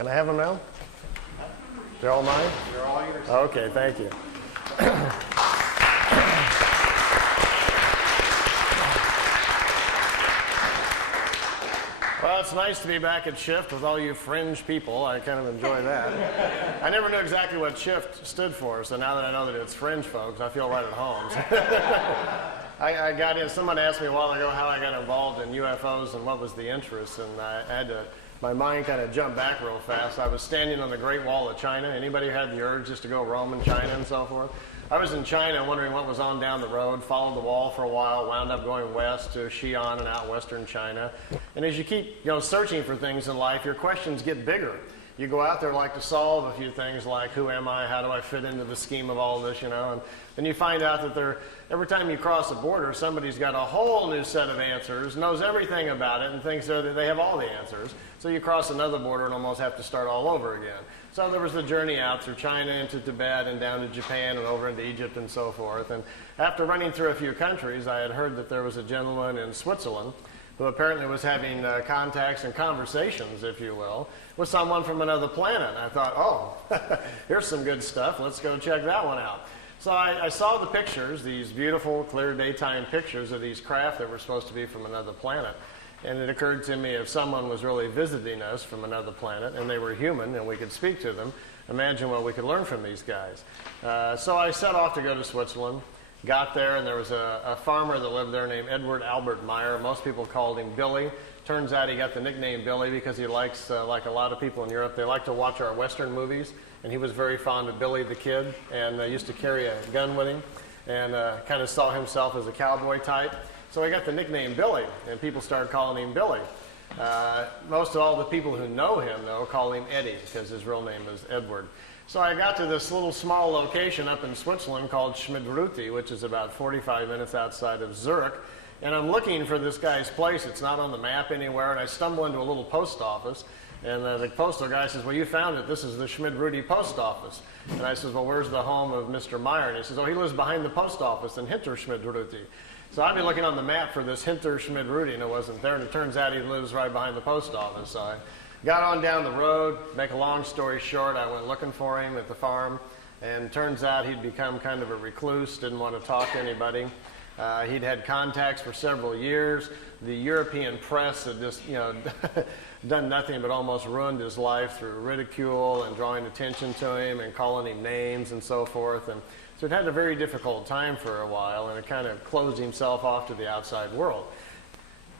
Can I have them now? They're all mine? They're all yours. Okay, thank you. Well, it's nice to be back at Shift with all you fringe people. I kind of enjoy that. I never knew exactly what Shift stood for, so now that I know that it's fringe folks, I feel right at home. I got in, someone asked me a while ago how I got involved in UFOs and what was the interest, and I had to, my mind kind of jumped back real fast. I was standing on the Great Wall of China. Anybody had the urge just to go roam in China and so forth? I was in China wondering what was on down the road, followed the wall for a while, wound up going west to Xi'an and out western China. And as you keep searching for things in life, your questions get bigger. You go out there like to solve a few things like, who am I, how do I fit into the scheme of all this, and then you find out that every time you cross a border, somebody's got a whole new set of answers, knows everything about it, and thinks that they have all the answers. So you cross another border and almost have to start all over again. So there was the journey out through China into Tibet and down to Japan and over into Egypt and so forth. And after running through a few countries, I had heard that there was a gentleman in Switzerland who apparently was having contacts and conversations, if you will, with someone from another planet. And I thought, oh, here's some good stuff. Let's go check that one out. So I saw the pictures, these beautiful, clear daytime pictures of these craft that were supposed to be from another planet. And it occurred to me, if someone was really visiting us from another planet and they were human and we could speak to them, imagine what we could learn from these guys. So I set off to go to Switzerland. Got there, and there was a farmer that lived there named Edward Albert Meier. Most people called him Billy. Turns out he got the nickname Billy because he likes, like a lot of people in Europe, they like to watch our Western movies. And he was very fond of Billy the Kid and used to carry a gun with him and kind of saw himself as a cowboy type. So he got the nickname Billy, and people started calling him Billy. Most of all the people who know him, though, call him Eddie because his real name is Edward. So I got to this little small location up in Switzerland called Schmidruti, which is about 45 minutes outside of Zurich. And I'm looking for this guy's place. It's not on the map anywhere. And I stumble into a little post office. And the postal guy says, well, you found it. This is the Schmidruti post office. And I says, well, where's the home of Mr. Meier? And he says, oh, he lives behind the post office in Hinter Schmidruti. So I've been looking on the map for this Hinter Schmidruti, and it wasn't there. And it turns out he lives right behind the post office. So I got on down the road. Make a long story short, I went looking for him at the farm. And turns out he'd become kind of a recluse, didn't want to talk to anybody. He'd had contacts for several years. The European press had just, done nothing but almost ruined his life through ridicule and drawing attention to him and calling him names and so forth. And so he'd had a very difficult time for a while, and it kind of closed himself off to the outside world.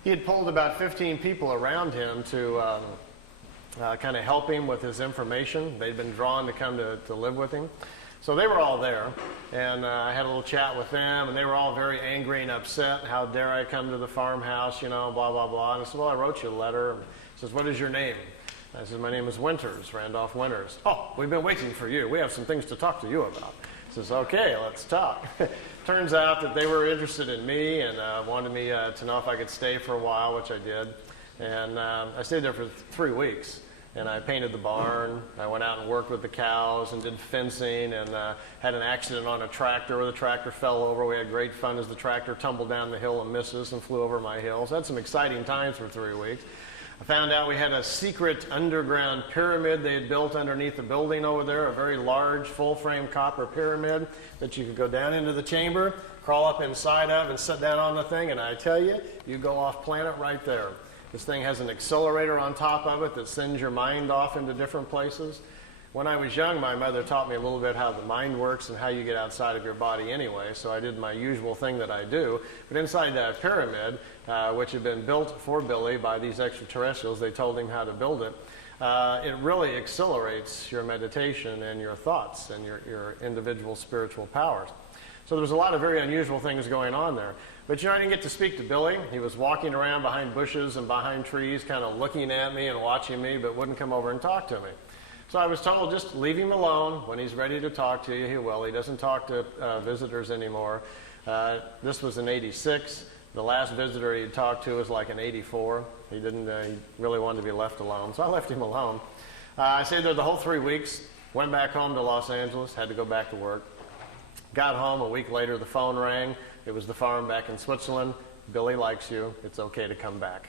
He had pulled about 15 people around him to kind of help him with his information. They'd been drawn to come to live with him. So they were all there, and I had a little chat with them, and they were all very angry and upset. How dare I come to the farmhouse, blah, blah, blah. And I said, well, I wrote you a letter. And he says, what is your name? And I said, my name is Winters, Randolph Winters. Oh, we've been waiting for you. We have some things to talk to you about. He says, okay, let's talk. Turns out that they were interested in me and wanted me to know if I could stay for a while, which I did. And I stayed there for 3 weeks. And I painted the barn. I went out and worked with the cows and did fencing and had an accident on a tractor where the tractor fell over. We had great fun as the tractor tumbled down the hill and misses and flew over my hill. So I had some exciting times for 3 weeks. I found out we had a secret underground pyramid they had built underneath the building over there, a very large full-frame copper pyramid that you could go down into the chamber, crawl up inside of and sit down on the thing. And I tell you, you go off planet right there. This thing has an accelerator on top of it that sends your mind off into different places. When I was young, my mother taught me a little bit how the mind works and how you get outside of your body anyway, so I did my usual thing that I do. But inside that pyramid, which had been built for Billy by these extraterrestrials, they told him how to build it. It really accelerates your meditation and your thoughts and your individual spiritual powers. So there was a lot of very unusual things going on there. But I didn't get to speak to Billy. He was walking around behind bushes and behind trees, kind of looking at me and watching me, but wouldn't come over and talk to me. So I was told, just leave him alone. When he's ready to talk to you, he will. He doesn't talk to visitors anymore. This was in '86. The last visitor he talked to was like in '84. He didn't. He really wanted to be left alone, so I left him alone. I stayed there the whole 3 weeks. Went back home to Los Angeles. Had to go back to work. Got home a week later. The phone rang. It was the farm back in Switzerland. Billy likes you. It's okay to come back.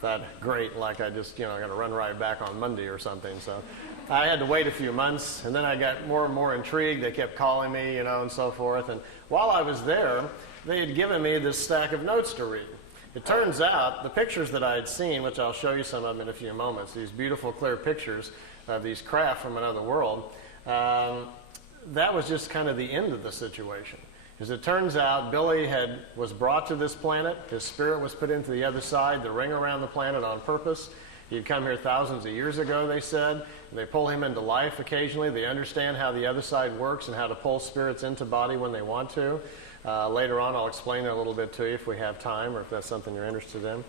that great, like I just, got to run right back on Monday or something. So I had to wait a few months, and then I got more and more intrigued. They kept calling me, and so forth. And while I was there, they had given me this stack of notes to read. It turns out the pictures that I had seen, which I'll show you some of them in a few moments, these beautiful, clear pictures of these craft from another world, that was just kind of the end of the situation. As it turns out, Billy was brought to this planet. His spirit was put into the other side, the ring around the planet on purpose. He'd come here thousands of years ago, they said. They pull him into life occasionally. They understand how the other side works and how to pull spirits into body when they want to. Later on, I'll explain it a little bit to you if we have time or if that's something you're interested in.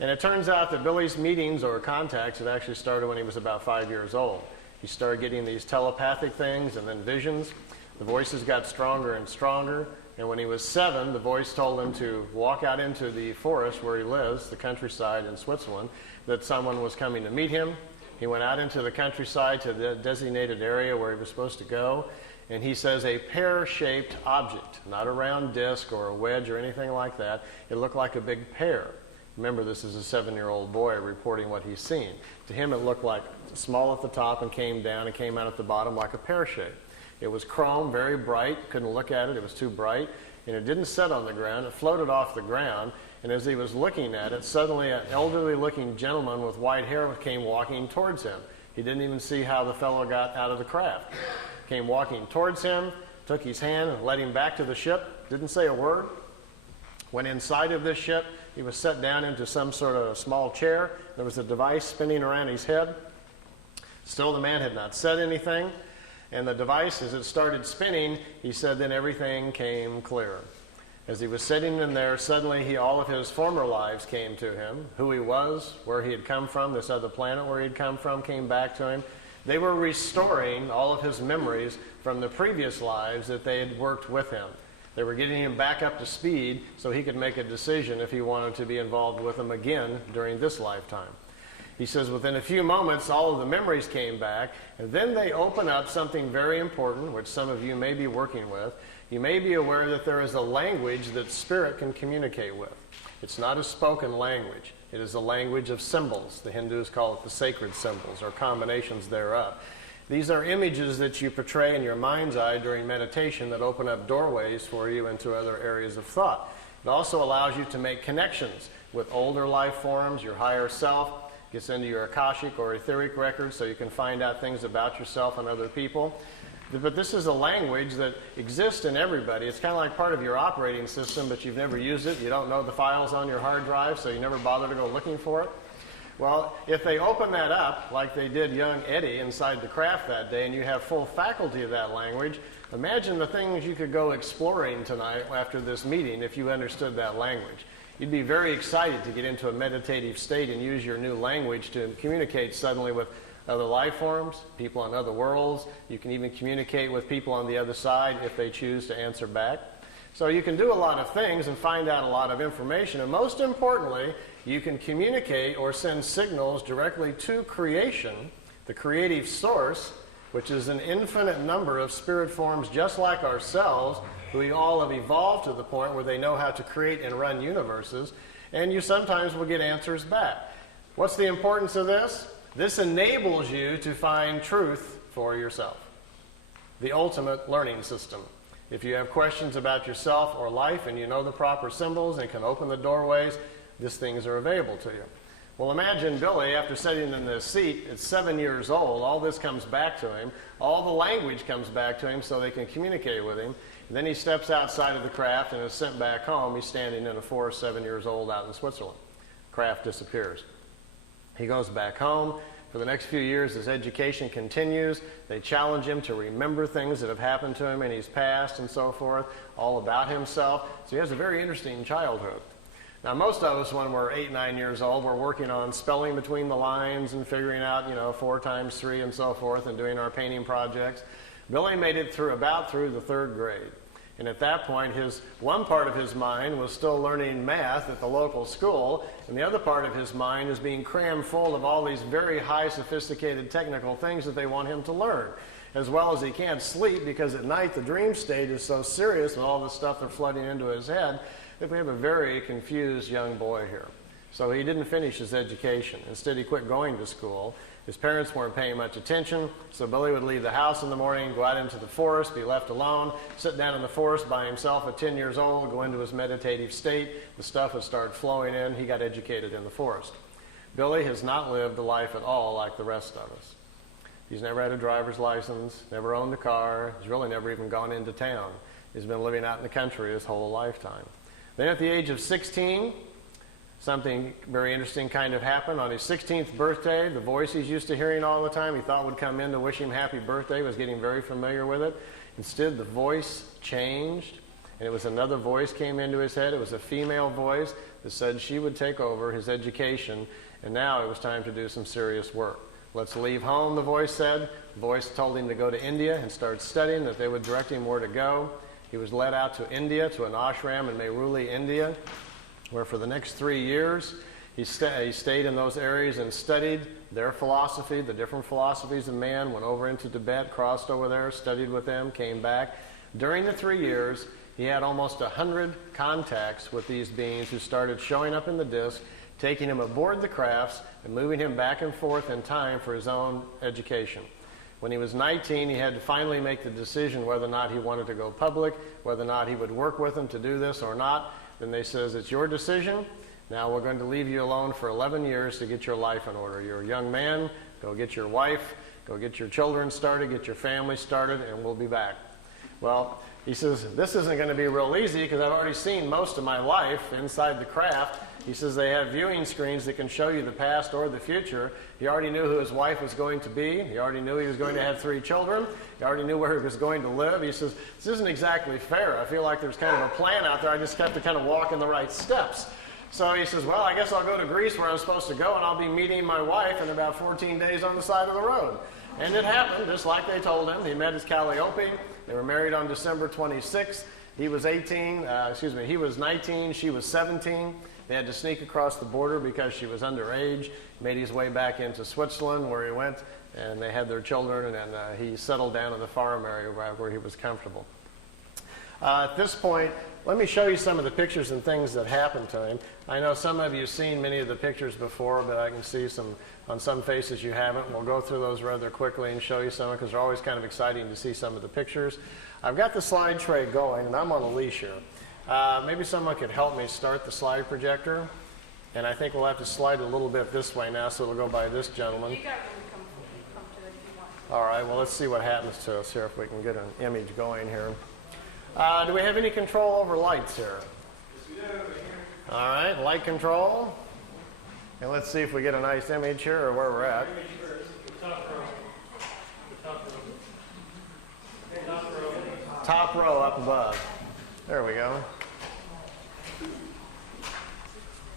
And it turns out that Billy's meetings or contacts had actually started when he was about 5 years old. He started getting these telepathic things and then visions. The voices got stronger and stronger, and when he was 7, the voice told him to walk out into the forest where he lives, the countryside in Switzerland, that someone was coming to meet him. He went out into the countryside to the designated area where he was supposed to go, and he says a pear-shaped object, not a round disc or a wedge or anything like that. It looked like a big pear. Remember, this is a 7-year-old boy reporting what he's seen. To him, it looked like small at the top and came down and came out at the bottom like a pear shape. It was chrome, very bright. Couldn't look at it. It was too bright. And it didn't set on the ground. It floated off the ground. And as he was looking at it, suddenly an elderly-looking gentleman with white hair came walking towards him. He didn't even see how the fellow got out of the craft. Came walking towards him, took his hand and led him back to the ship. Didn't say a word. Went inside of this ship. He was set down into some sort of small chair. There was a device spinning around his head. Still, the man had not said anything. And the device, as it started spinning, he said, then everything came clear. As he was sitting in there, suddenly all of his former lives came to him. Who he was, where he had come from, this other planet where he had come from, came back to him. They were restoring all of his memories from the previous lives that they had worked with him. They were getting him back up to speed so he could make a decision if he wanted to be involved with them again during this lifetime. He says within a few moments, all of the memories came back, and then they open up something very important, which some of you may be working with. You may be aware that there is a language that spirit can communicate with. It's not a spoken language. It is a language of symbols. The Hindus call it the sacred symbols, or combinations thereof. These are images that you portray in your mind's eye during meditation that open up doorways for you into other areas of thought. It also allows you to make connections with older life forms, your higher self, gets into your Akashic or etheric records so you can find out things about yourself and other people. But this is a language that exists in everybody. It's kind of like part of your operating system, but you've never used it. You don't know the files on your hard drive, so you never bother to go looking for it. Well, if they open that up, like they did young Eddie inside the craft that day, and you have full faculty of that language, imagine the things you could go exploring tonight after this meeting if you understood that language. You'd be very excited to get into a meditative state and use your new language to communicate suddenly with other life forms, people on other worlds. You can even communicate with people on the other side if they choose to answer back. So you can do a lot of things and find out a lot of information. And most importantly, you can communicate or send signals directly to creation, the creative source, which is an infinite number of spirit forms just like ourselves, who we all have evolved to the point where they know how to create and run universes, and you sometimes will get answers back. What's the importance of this? This enables you to find truth for yourself. The ultimate learning system. If you have questions about yourself or life and you know the proper symbols and can open the doorways, these things are available to you. Well, imagine Billy, after sitting in this seat at 7 years old, all this comes back to him. All the language comes back to him so they can communicate with him. And then he steps outside of the craft and is sent back home. He's standing in a forest, 7 years old, out in Switzerland. Craft disappears. He goes back home. For the next few years, his education continues. They challenge him to remember things that have happened to him in his past and so forth, all about himself. So he has a very interesting childhood. Now, most of us, when we're 8, 9 years old, we're working on spelling between the lines and figuring out, 4 times 3 and so forth, and doing our painting projects. Billy made it through the 3rd grade. And at that point, one part of his mind was still learning math at the local school, and the other part of his mind is being crammed full of all these very high, sophisticated technical things that they want him to learn. As well as he can't sleep because at night the dream state is so serious with all the stuff that's flooding into his head that we have a very confused young boy here. So he didn't finish his education. Instead, he quit going to school. His parents weren't paying much attention, so Billy would leave the house in the morning, go out into the forest, be left alone, sit down in the forest by himself at 10 years old, go into his meditative state. The stuff would start flowing in. He got educated in the forest. Billy has not lived a life at all like the rest of us. He's never had a driver's license, never owned a car. He's really never even gone into town. He's been living out in the country his whole lifetime. Then at the age of 16, something very interesting kind of happened. On his 16th birthday, the voice he's used to hearing all the time, he thought would come in to wish him happy birthday, was getting very familiar with it. Instead, the voice changed, and it was another voice came into his head. It was a female voice that said she would take over his education, and now it was time to do some serious work. Let's leave home, the voice said. The voice told him to go to India and start studying, that they would direct him where to go. He was led out to India, to an ashram in Meiruli, India, where for the next 3 years he stayed in those areas and studied their philosophy, the different philosophies of man, went over into Tibet, crossed over there, studied with them, came back. During the 3 years, he had almost 100 contacts with these beings who started showing up in the disc, taking him aboard the crafts and moving him back and forth in time for his own education. When he was 19, he had to finally make the decision whether or not he wanted to go public, whether or not he would work with them to do this or not. Then they says, it's your decision. Now we're going to leave you alone for 11 years to get your life in order. You're a young man. Go get your wife. Go get your children started. Get your family started, and we'll be back. Well, he says, this isn't going to be real easy because I've already seen most of my life inside the craft. He says they have viewing screens that can show you the past or the future. He already knew who his wife was going to be. He already knew he was going to have 3 children. He already knew where he was going to live. He says, this isn't exactly fair. I feel like there's kind of a plan out there. I just have to kind of walk in the right steps. So he says, well, I guess I'll go to Greece where I'm supposed to go, and I'll be meeting my wife in about 14 days on the side of the road. And it happened, just like they told him. He met his Calliope. They were married on December 26th. He was 19, she was 17. They had to sneak across the border because she was underage. He made his way back into Switzerland where he went, and they had their children, and he settled down in the farm area where he was comfortable. At this point, let me show you some of the pictures and things that happened to him. I know some of you have seen many of the pictures before, but I can see on some faces you haven't. We'll go through those rather quickly and show you some because they're always kind of exciting to see some of the pictures. I've got the slide tray going, and I'm on a leash here. Maybe someone could help me start the slide projector. And I think we'll have to slide a little bit this way now, so it'll go by this gentleman. You got really come to it if you want. All right, well, let's see what happens to us here if we can get an image going here. Do we have any control over lights here? All right, light control. And let's see if we get a nice image here or where we're at. Top row up above. There we go.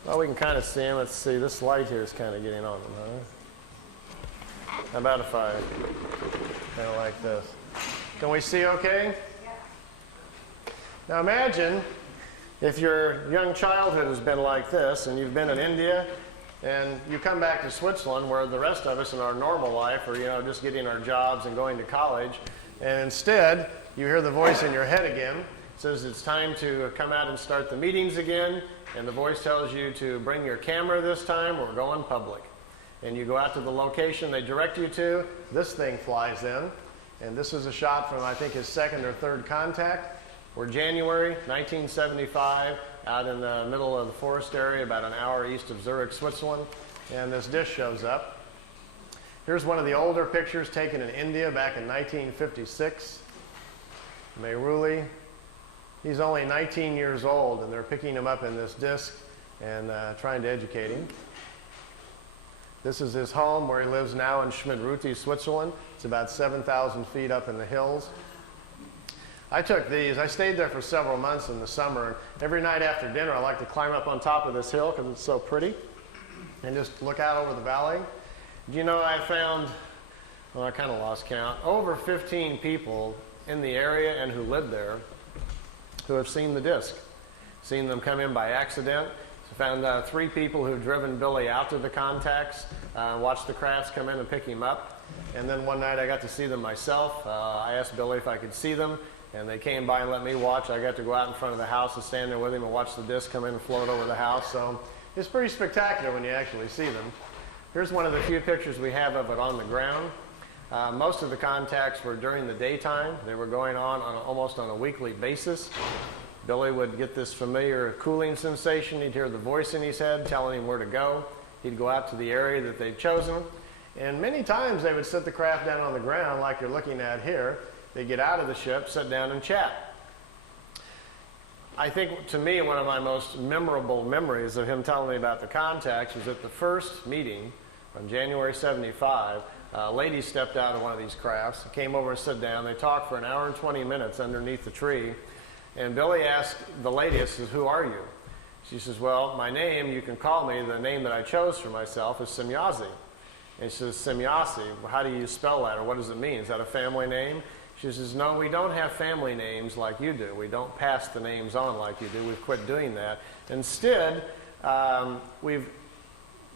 Well, we can kind of see them. Let's see. This light here is kind of getting on them, huh? How about if I kind of like this? Can we see okay? Now imagine if your young childhood has been like this and you've been in India and you come back to Switzerland where the rest of us in our normal life are, just getting our jobs and going to college, and instead you hear the voice in your head again. It says it's time to come out and start the meetings again, and the voice tells you to bring your camera this time, we're going public. And you go out to the location they direct you to, this thing flies in, and this is a shot from I think his second or third contact. We're January 1975, out in the middle of the forest area, about an hour east of Zurich, Switzerland, and this dish shows up. Here's one of the older pictures taken in India back in 1956. Meiruli. He's only 19 years old, and they're picking him up in this disc and trying to educate him. This is his home where he lives now in Schmidruti, Switzerland. It's about 7,000 feet up in the hills. I took these. I stayed there for several months in the summer. And every night after dinner, I like to climb up on top of this hill because it's so pretty and just look out over the valley. Do you know I found, well, I kind of lost count, over 15 people in the area and who lived there who have seen the disc, seen them come in by accident. So found 3 people who've driven Billy out to the contacts, watched the crafts come in and pick him up. And then one night I got to see them myself. I asked Billy if I could see them, and they came by and let me watch. I got to go out in front of the house and stand there with him and watch the disc come in and float over the house. So It's pretty spectacular when you actually see them. Here's one of the few pictures we have of it on the ground. Most of the contacts were during the daytime. They were going on almost on a weekly basis. Billy would get this familiar cooling sensation. He'd hear the voice in his head telling him where to go. He'd go out to the area that they'd chosen. And many times they would sit the craft down on the ground like you're looking at here. They'd get out of the ship, sit down and chat. I think, to me, one of my most memorable memories of him telling me about the contacts was at the first meeting on January 75. A lady stepped out of one of these crafts, came over and sat down. They talked for an hour and 20 minutes underneath the tree. And Billy asked the lady, he says, "Who are you?" She says, "Well, my name, you can call me, the name that I chose for myself is Semyazi." And she says, "Semyazi, how do you spell that, or what does it mean? Is that a family name?" She says, "No, we don't have family names like you do. We don't pass the names on like you do. We've quit doing that. Instead, we've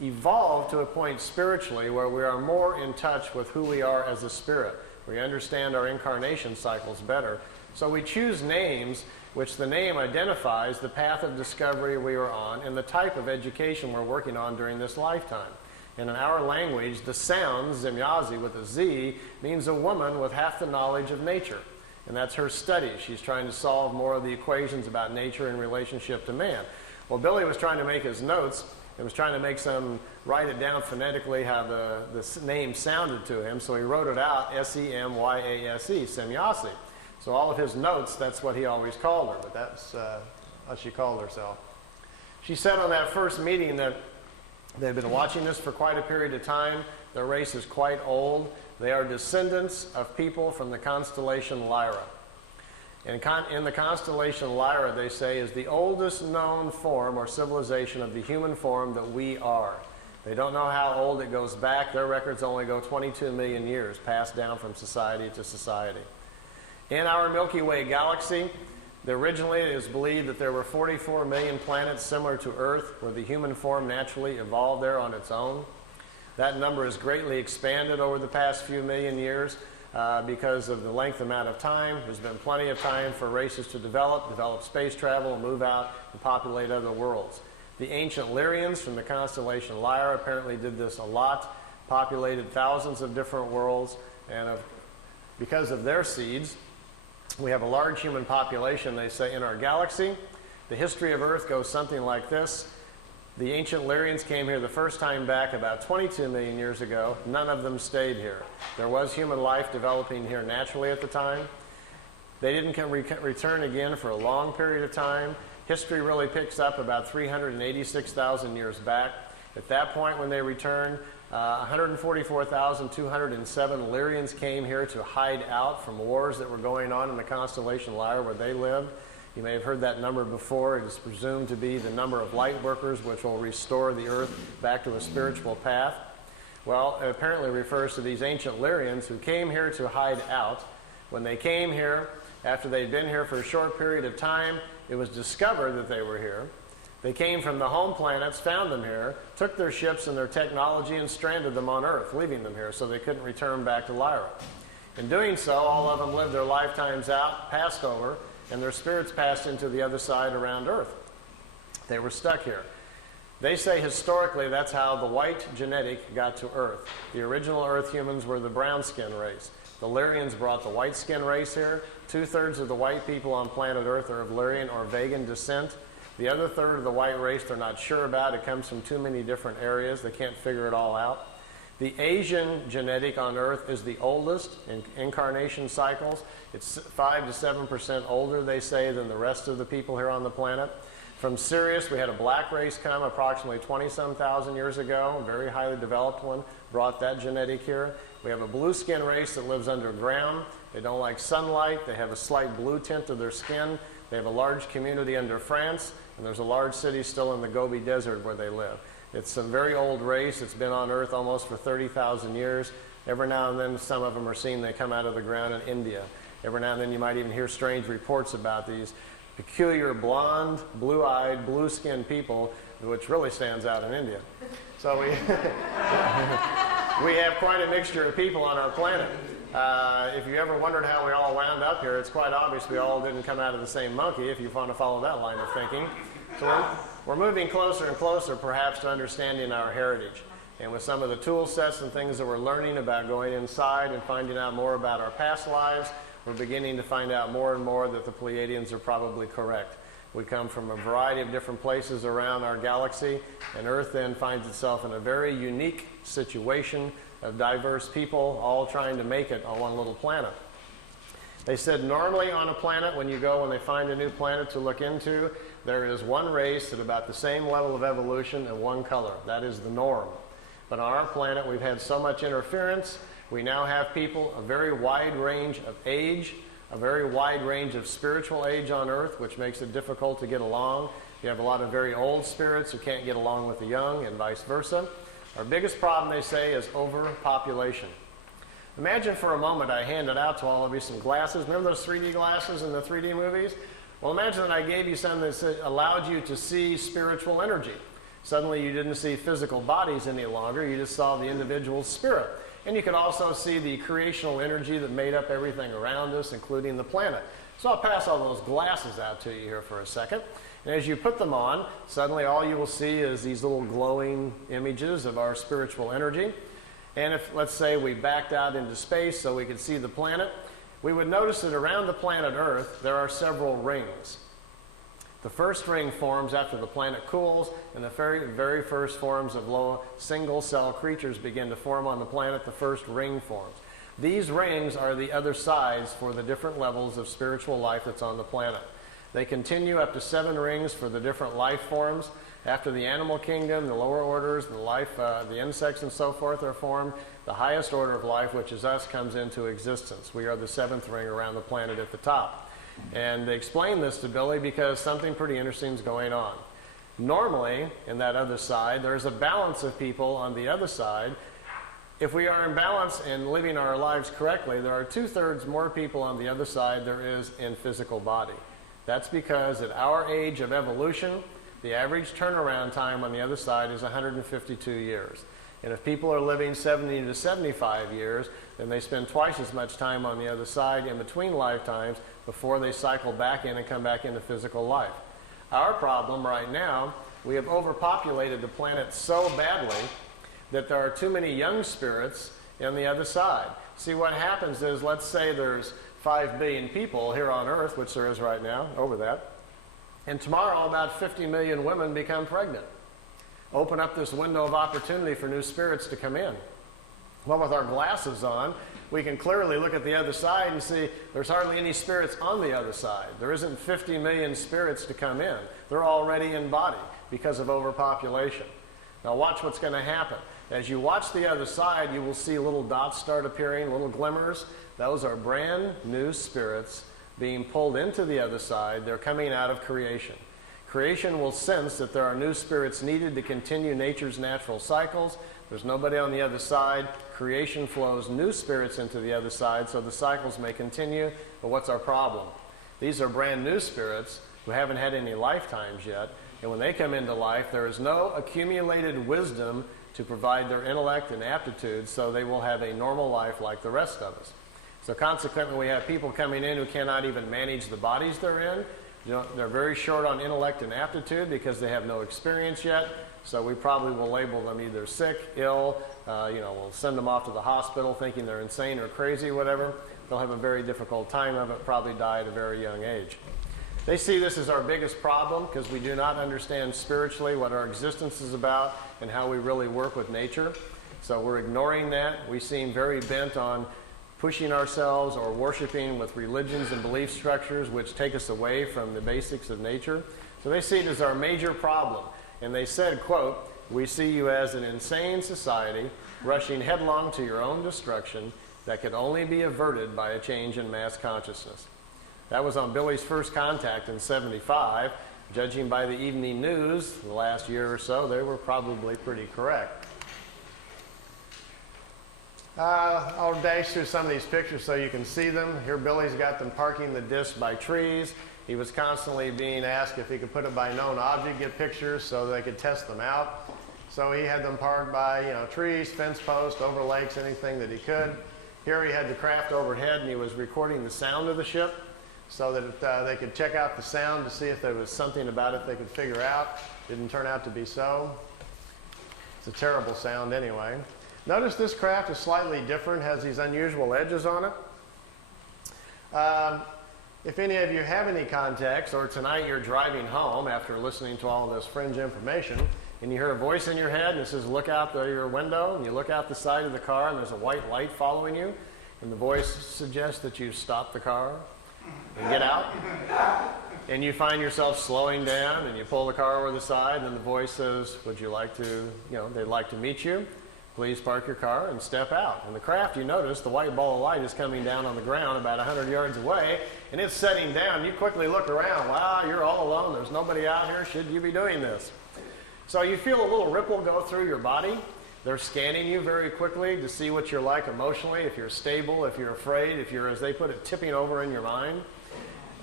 evolved to a point spiritually where we are more in touch with who we are as a spirit. We understand our incarnation cycles better. So we choose names which the name identifies the path of discovery we are on and the type of education we're working on during this lifetime. And in our language, the sound, Semyazi with a Z, means a woman with half the knowledge of nature. And that's her study. She's trying to solve more of the equations about nature in relationship to man." Well, Billy was trying to make his notes and was trying to write it down phonetically how the name sounded to him. So he wrote it out, S-E-M-Y-A-S-E, Semyazi. So all of his notes, that's what he always called her, but that's how she called herself. She said on that first meeting that they've been watching this for quite a period of time. Their race is quite old. They are descendants of people from the constellation Lyra. And in the constellation Lyra, they say, is the oldest known form or civilization of the human form that we are. They don't know how old it goes back. Their records only go 22 million years, passed down from society to society. In our Milky Way galaxy, originally it is believed that there were 44 million planets similar to Earth, where the human form naturally evolved there on its own. That number has greatly expanded over the past few million years because of the length amount of time. There's been plenty of time for races to develop space travel, move out, and populate other worlds. The ancient Lyrians from the constellation Lyra apparently did this a lot, populated thousands of different worlds, and because of their seeds, we have a large human population, they say, in our galaxy. The history of Earth goes something like this. The ancient Lyrians came here the first time back about 22 million years ago. None of them stayed here. There was human life developing here naturally at the time. They didn't return again for a long period of time. History really picks up about 386,000 years back. At that point when they returned, 144,207 Lyrians came here to hide out from wars that were going on in the constellation Lyra where they lived. You may have heard that number before. It is presumed to be the number of light workers which will restore the earth back to a spiritual path. Well, it apparently refers to these ancient Lyrians who came here to hide out. When they came here, after they'd been here for a short period of time, it was discovered that they were here. They came from the home planets, found them here, took their ships and their technology and stranded them on Earth, leaving them here so they couldn't return back to Lyra. In doing so, all of them lived their lifetimes out, passed over, and their spirits passed into the other side around Earth. They were stuck here. They say historically that's how the white genetic got to Earth. The original Earth humans were the brown skin race. The Lyrians brought the white skin race here. 2/3 of the white people on planet Earth are of Lyrian or Vegan descent. The other third of the white race they're not sure about. It comes from too many different areas. They can't figure it all out. The Asian genetic on Earth is the oldest in incarnation cycles. It's 5 to 7% older, they say, than the rest of the people here on the planet. From Sirius, we had a black race come approximately 20-some thousand years ago, a very highly developed one, brought that genetic here. We have a blue skin race that lives underground. They don't like sunlight. They have a slight blue tint to their skin. They have a large community under France, and there's a large city still in the Gobi Desert where they live. It's a very old race. It's been on Earth almost for 30,000 years. Every now and then, some of them are seen. They come out of the ground in India. Every now and then, you might even hear strange reports about these peculiar blonde, blue-eyed, blue-skinned people, which really stands out in India. So we have quite a mixture of people on our planet. If you ever wondered how we all wound up here, it's quite obvious we all didn't come out of the same monkey, if you want to follow that line of thinking. So we're moving closer and closer perhaps to understanding our heritage. And with some of the tool sets and things that we're learning about going inside and finding out more about our past lives, we're beginning to find out more and more that the Pleiadians are probably correct. We come from a variety of different places around our galaxy, and Earth then finds itself in a very unique situation of diverse people all trying to make it on one little planet. They said normally on a planet, when they find a new planet to look into, there is one race at about the same level of evolution and one color. That is the norm. But on our planet, we've had so much interference. We now have people a very wide range of age, a very wide range of spiritual age on Earth, which makes it difficult to get along. You have a lot of very old spirits who can't get along with the young, and vice versa. Our biggest problem, they say, is overpopulation. Imagine for a moment I handed out to all of you some glasses. Remember those 3D glasses in the 3D movies? Well, imagine that I gave you something that allowed you to see spiritual energy. Suddenly you didn't see physical bodies any longer. You just saw the individual spirit. And you could also see the creational energy that made up everything around us, including the planet. So I'll pass all those glasses out to you here for a second. And as you put them on, suddenly all you will see is these little glowing images of our spiritual energy. And if, let's say, we backed out into space so we could see the planet, we would notice that around the planet Earth there are several rings. The first ring forms after the planet cools, and the very first forms of low single-cell creatures begin to form on the planet. The first ring forms. These rings are the other sides for the different levels of spiritual life that's on the planet. They continue up to 7 rings for the different life forms. After the animal kingdom, the lower orders, the insects and so forth are formed, the highest order of life, which is us, comes into existence. We are the 7th ring around the planet at the top. And they explain this to Billy because something pretty interesting is going on. Normally, in that other side, there's a balance of people on the other side. If we are in balance and living our lives correctly, there are 2/3 more people on the other side there is in physical body. That's because at our age of evolution, the average turnaround time on the other side is 152 years. And if people are living 70 to 75 years, then they spend twice as much time on the other side in between lifetimes before they cycle back in and come back into physical life. Our problem right now, we have overpopulated the planet so badly that there are too many young spirits on the other side. See, what happens is, let's say there's 5 billion people here on Earth, which there is right now, over that, and tomorrow about 50 million women become pregnant. Open up this window of opportunity for new spirits to come in. Well, with our glasses on, we can clearly look at the other side and see there's hardly any spirits on the other side. There isn't 50 million spirits to come in. They're already in body because of overpopulation. Now watch what's going to happen. As you watch the other side, you will see little dots start appearing, little glimmers. Those are brand new spirits being pulled into the other side. They're coming out of creation. Creation will sense that there are new spirits needed to continue nature's natural cycles. There's nobody on the other side. Creation flows new spirits into the other side so the cycles may continue. But what's our problem? These are brand new spirits who haven't had any lifetimes yet. And when they come into life, there is no accumulated wisdom to provide their intellect and aptitude, so they will have a normal life like the rest of us. So consequently, we have people coming in who cannot even manage the bodies they're in. They're very short on intellect and aptitude because they have no experience yet. So we probably will label them either sick, ill, we'll send them off to the hospital thinking they're insane or crazy, whatever. They'll have a very difficult time of it, probably die at a very young age. They see this as our biggest problem because we do not understand spiritually what our existence is about and how we really work with nature. So we're ignoring that. We seem very bent on pushing ourselves or worshiping with religions and belief structures which take us away from the basics of nature. So they see it as our major problem. And they said, quote, "We see you as an insane society rushing headlong to your own destruction that could only be averted by a change in mass consciousness." That was on Billy's first contact in '75. Judging by the evening news the last year or so, they were probably pretty correct. I'll dash through some of these pictures so you can see them. Here Billy's got them parking the disc by trees. He was constantly being asked if he could put it by known object, get pictures so they could test them out. So he had them parked by trees, fence posts, over lakes, anything that he could. Here he had the craft overhead and he was recording the sound of the ship. so that they could check out the sound to see if there was something about it they could figure out. Didn't turn out to be so. It's a terrible sound anyway. Notice this craft is slightly different, has these unusual edges on it. If any of you have any context, or tonight you're driving home after listening to all this fringe information, and you hear a voice in your head and it says, look out your window, and you look out the side of the car and there's a white light following you, and the voice suggests that you stop the car and get out, and you find yourself slowing down and you pull the car over the side, and then the voice says, would you like to, they'd like to meet you. Please park your car and step out. In the craft, you notice the white ball of light is coming down on the ground about 100 yards away, and it's setting down. You quickly look around. Wow, you're all alone. There's nobody out here. Should you be doing this? So you feel a little ripple go through your body. They're scanning you very quickly to see what you're like emotionally, if you're stable, if you're afraid, if you're, as they put it, tipping over in your mind.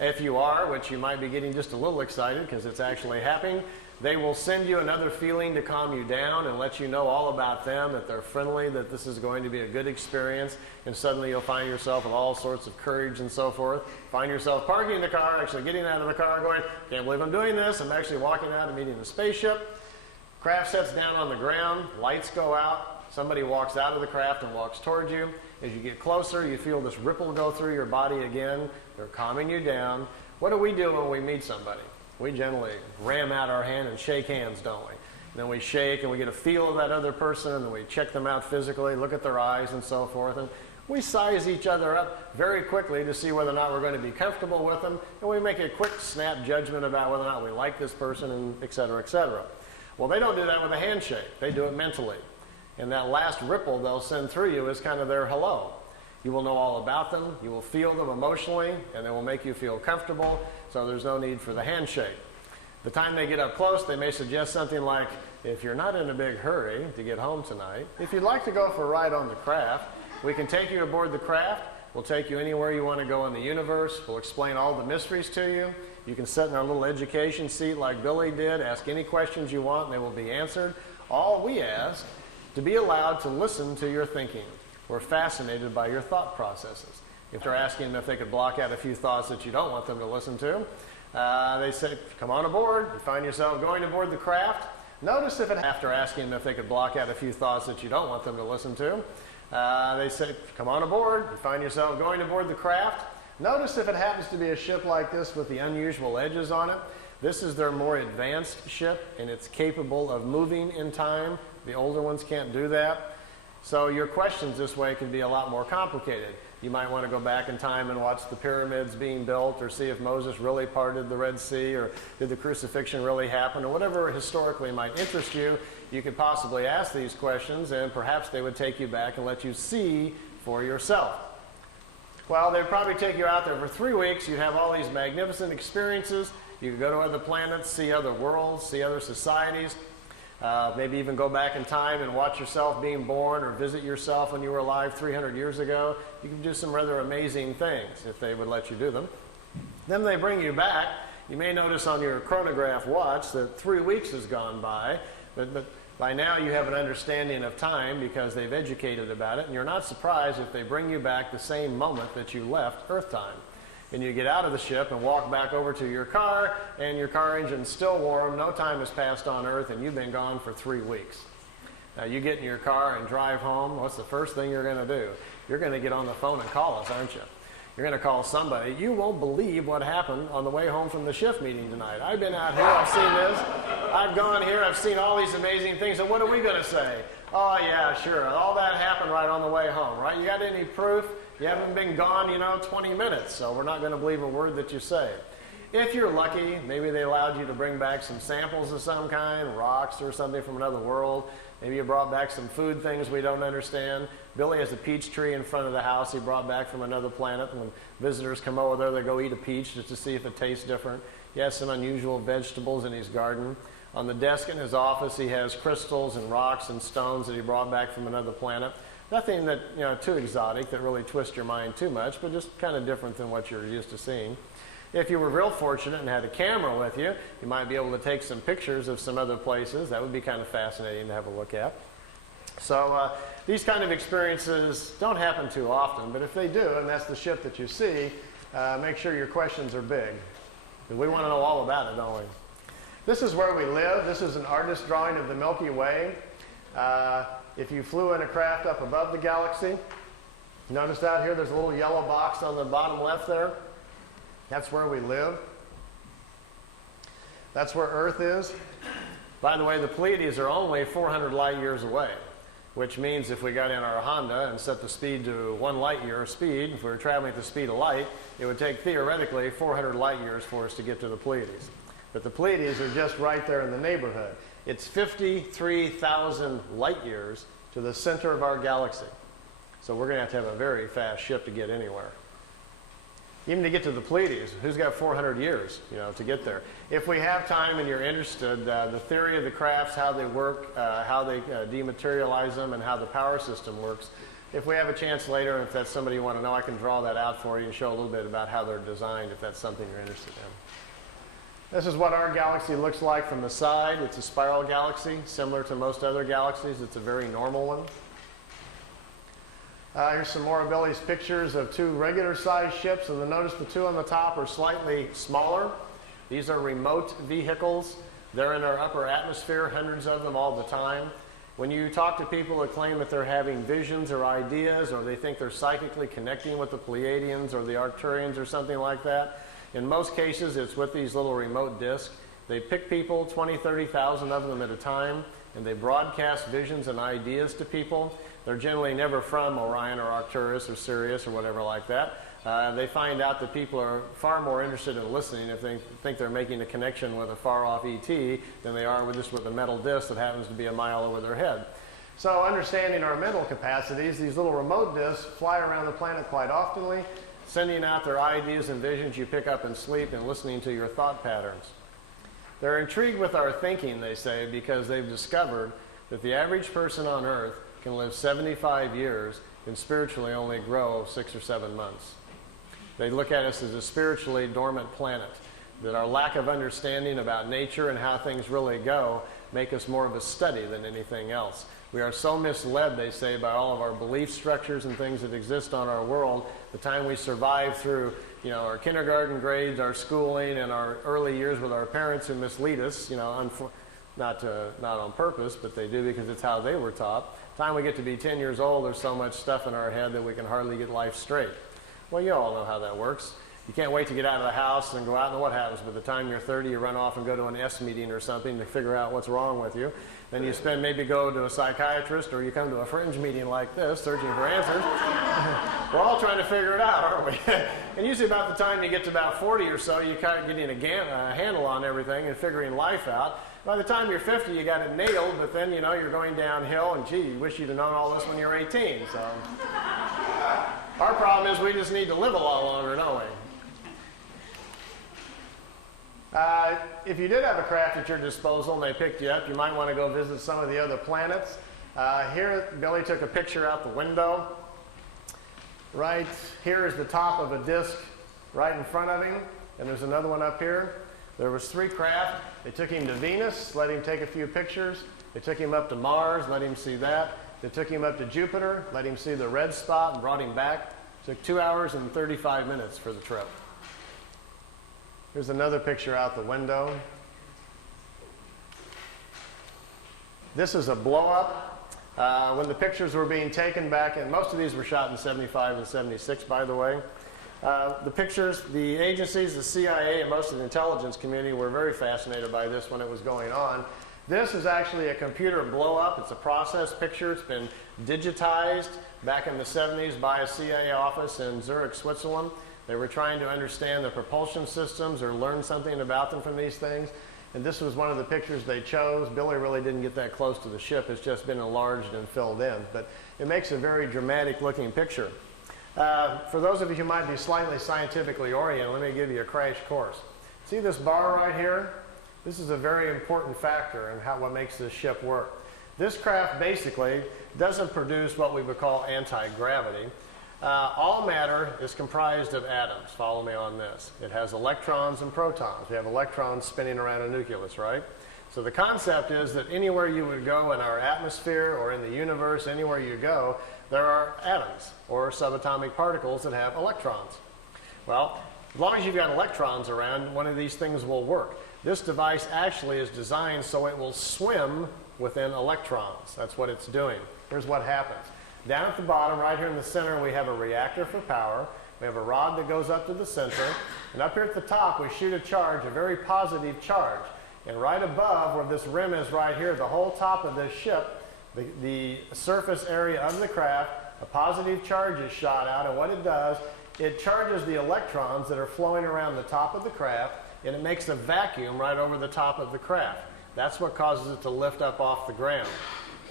If you are, which you might be getting just a little excited because it's actually happening, they will send you another feeling to calm you down and let you know all about them, that they're friendly, that this is going to be a good experience, and suddenly you'll find yourself with all sorts of courage and so forth. Find yourself parking the car, actually getting out of the car going, can't believe I'm doing this. I'm actually walking out and meeting the spaceship. Craft sets down on the ground, lights go out, somebody walks out of the craft and walks towards you. As you get closer, you feel this ripple go through your body again. They're calming you down. What do we do when we meet somebody? We generally ram out our hand and shake hands, don't we? And then we shake and we get a feel of that other person, and then we check them out physically, look at their eyes and so forth. And we size each other up very quickly to see whether or not we're going to be comfortable with them. And we make a quick snap judgment about whether or not we like this person, and et cetera, et cetera. Well, they don't do that with a handshake. They do it mentally. And that last ripple they'll send through you is kind of their hello. You will know all about them, you will feel them emotionally, and they will make you feel comfortable, so there's no need for the handshake. The time they get up close, they may suggest something like, if you're not in a big hurry to get home tonight, if you'd like to go for a ride on the craft, we can take you aboard the craft, we'll take you anywhere you want to go in the universe, we'll explain all the mysteries to you, you can sit in our little education seat like Billy did, ask any questions you want, and they will be answered. All we ask, to be allowed to listen to your thinking. We're fascinated by your thought processes. If they're asking them if they could block out a few thoughts that you don't want them to listen to, they say, come on aboard. You find yourself going aboard the craft. Notice if after asking them if they could block out a few thoughts that you don't want them to listen to, they say, come on aboard. You find yourself going aboard the craft. Notice if it happens to be a ship like this with the unusual edges on it. This is their more advanced ship, and it's capable of moving in time. The older ones can't do that. So your questions this way can be a lot more complicated. You might want to go back in time and watch the pyramids being built, or see if Moses really parted the Red Sea, or did the crucifixion really happen, or whatever historically might interest you. You could possibly ask these questions, and perhaps they would take you back and let you see for yourself. Well, they'd probably take you out there for 3 weeks. You'd have all these magnificent experiences. You could go to other planets, see other worlds, see other societies. Maybe even go back in time and watch yourself being born, or visit yourself when you were alive 300 years ago. You can do some rather amazing things if they would let you do them. Then they bring you back. You may notice on your chronograph watch that 3 weeks has gone by, but by now you have an understanding of time because they've educated about it, and you're not surprised if they bring you back the same moment that you left Earth time. And you get out of the ship and walk back over to your car, and your car engine's still warm, no time has passed on Earth, and you've been gone for 3 weeks. Now you get in your car and drive home, what's the first thing you're going to do? You're going to get on the phone and call us, aren't you? You're going to call somebody. You won't believe what happened on the way home from the shift meeting tonight. I've been out here, I've seen this, I've gone here, I've seen all these amazing things, and what are we going to say? Oh yeah, sure, all that happened right on the way home, right? You got any proof? You haven't been gone, 20 minutes, so we're not going to believe a word that you say. If you're lucky, maybe they allowed you to bring back some samples of some kind, rocks or something from another world. Maybe you brought back some food things we don't understand. Billy has a peach tree in front of the house he brought back from another planet. When visitors come over there, they go eat a peach just to see if it tastes different. He has some unusual vegetables in his garden. On the desk in his office, he has crystals and rocks and stones that he brought back from another planet. Nothing that, too exotic that really twists your mind too much, but just kind of different than what you're used to seeing. If you were real fortunate and had a camera with you, you might be able to take some pictures of some other places. That would be kind of fascinating to have a look at. So these kind of experiences don't happen too often, but if they do, and that's the ship that you see, make sure your questions are big. We want to know all about it, don't we? This is where we live. This is an artist's drawing of the Milky Way. If you flew in a craft up above the galaxy, notice out here there's a little yellow box on the bottom left there. That's where we live. That's where Earth is. By the way, the Pleiades are only 400 light years away, which means if we got in our Honda and set the speed to 1 light year speed, if we were traveling at the speed of light, it would take theoretically 400 light years for us to get to the Pleiades. But the Pleiades are just right there in the neighborhood. It's 53,000 light years to the center of our galaxy. So we're going to have a very fast ship to get anywhere. Even to get to the Pleiades, who's got 400 years, to get there? If we have time and you're interested, the theory of the crafts, how they work, how they dematerialize them, and how the power system works. If we have a chance later, and if that's somebody you want to know, I can draw that out for you and show a little bit about how they're designed, if that's something you're interested in. This is what our galaxy looks like from the side. It's a spiral galaxy, similar to most other galaxies. It's a very normal one. Here's some more of Billy's pictures of 2 regular-sized ships, and notice the 2 on the top are slightly smaller. These are remote vehicles. They're in our upper atmosphere, hundreds of them all the time. When you talk to people that claim that they're having visions or ideas, or they think they're psychically connecting with the Pleiadians or the Arcturians or something like that, in most cases it's with these little remote discs. They pick people, 20, 30,000 of them at a time, and they broadcast visions and ideas to people. They're generally never from Orion or Arcturus or Sirius or whatever like that. They find out that people are far more interested in listening if they think they're making a connection with a far-off ET than they are with a metal disc that happens to be a mile over their head. So understanding our mental capacities, these little remote discs fly around the planet quite oftenly, sending out their ideas and visions you pick up in sleep and listening to your thought patterns. They're intrigued with our thinking, they say, because they've discovered that the average person on Earth can live 75 years and spiritually only grow 6 or 7 months. They look at us as a spiritually dormant planet, that our lack of understanding about nature and how things really go make us more of a study than anything else. We are so misled, they say, by all of our belief structures and things that exist on our world. The time we survive through our kindergarten grades, our schooling, and our early years with our parents who mislead us, not on purpose, but they do because it's how they were taught. The time we get to be 10 years old, there's so much stuff in our head that we can hardly get life straight. Well, you all know how that works. You can't wait to get out of the house and go out, and what happens? By the time you're 30, you run off and go to an S meeting or something to figure out what's wrong with you. Then you maybe go to a psychiatrist, or you come to a fringe meeting like this, searching for answers. We're all trying to figure it out, aren't we? And usually about the time you get to about 40 or so, you kind of getting a handle on everything and figuring life out. By the time you're 50, you got it nailed, but then, you're going downhill, and gee, you wish you'd have known all this when you were 18. So our problem is we just need to live a lot longer, don't we? If you did have a craft at your disposal and they picked you up, you might want to go visit some of the other planets. Here, Billy took a picture out the window. Right here is the top of a disk right in front of him, and there's another one up here. There was 3 craft. They took him to Venus, let him take a few pictures. They took him up to Mars, let him see that. They took him up to Jupiter, let him see the red spot, and brought him back. It took 2 hours and 35 minutes for the trip. Here's another picture out the window. This is a blow-up. When the pictures were being taken back, and most of these were shot in 75 and 76, by the way. The pictures, the agencies, the CIA, and most of the intelligence community were very fascinated by this when it was going on. This is actually a computer blow-up. It's a process picture. It's been digitized back in the 70s by a CIA office in Zurich, Switzerland. They were trying to understand the propulsion systems or learn something about them from these things. And this was one of the pictures they chose. Billy really didn't get that close to the ship. It's just been enlarged and filled in. But it makes a very dramatic looking picture. For those of you who might be slightly scientifically oriented, let me give you a crash course. See this bar right here? This is a very important factor in what makes this ship work. This craft basically doesn't produce what we would call anti-gravity. All matter is comprised of atoms. Follow me on this. It has electrons and protons. We have electrons spinning around a nucleus, right? So the concept is that anywhere you would go in our atmosphere or in the universe, anywhere you go, there are atoms or subatomic particles that have electrons. Well, as long as you've got electrons around, one of these things will work. This device actually is designed so it will swim within electrons. That's what it's doing. Here's what happens. Down at the bottom, right here in the center, we have a reactor for power. We have a rod that goes up to the center. And up here at the top, we shoot a charge, a very positive charge. And right above where this rim is right here, the whole top of this ship, the surface area of the craft, a positive charge is shot out. And what it does, it charges the electrons that are flowing around the top of the craft, and it makes a vacuum right over the top of the craft. That's what causes it to lift up off the ground.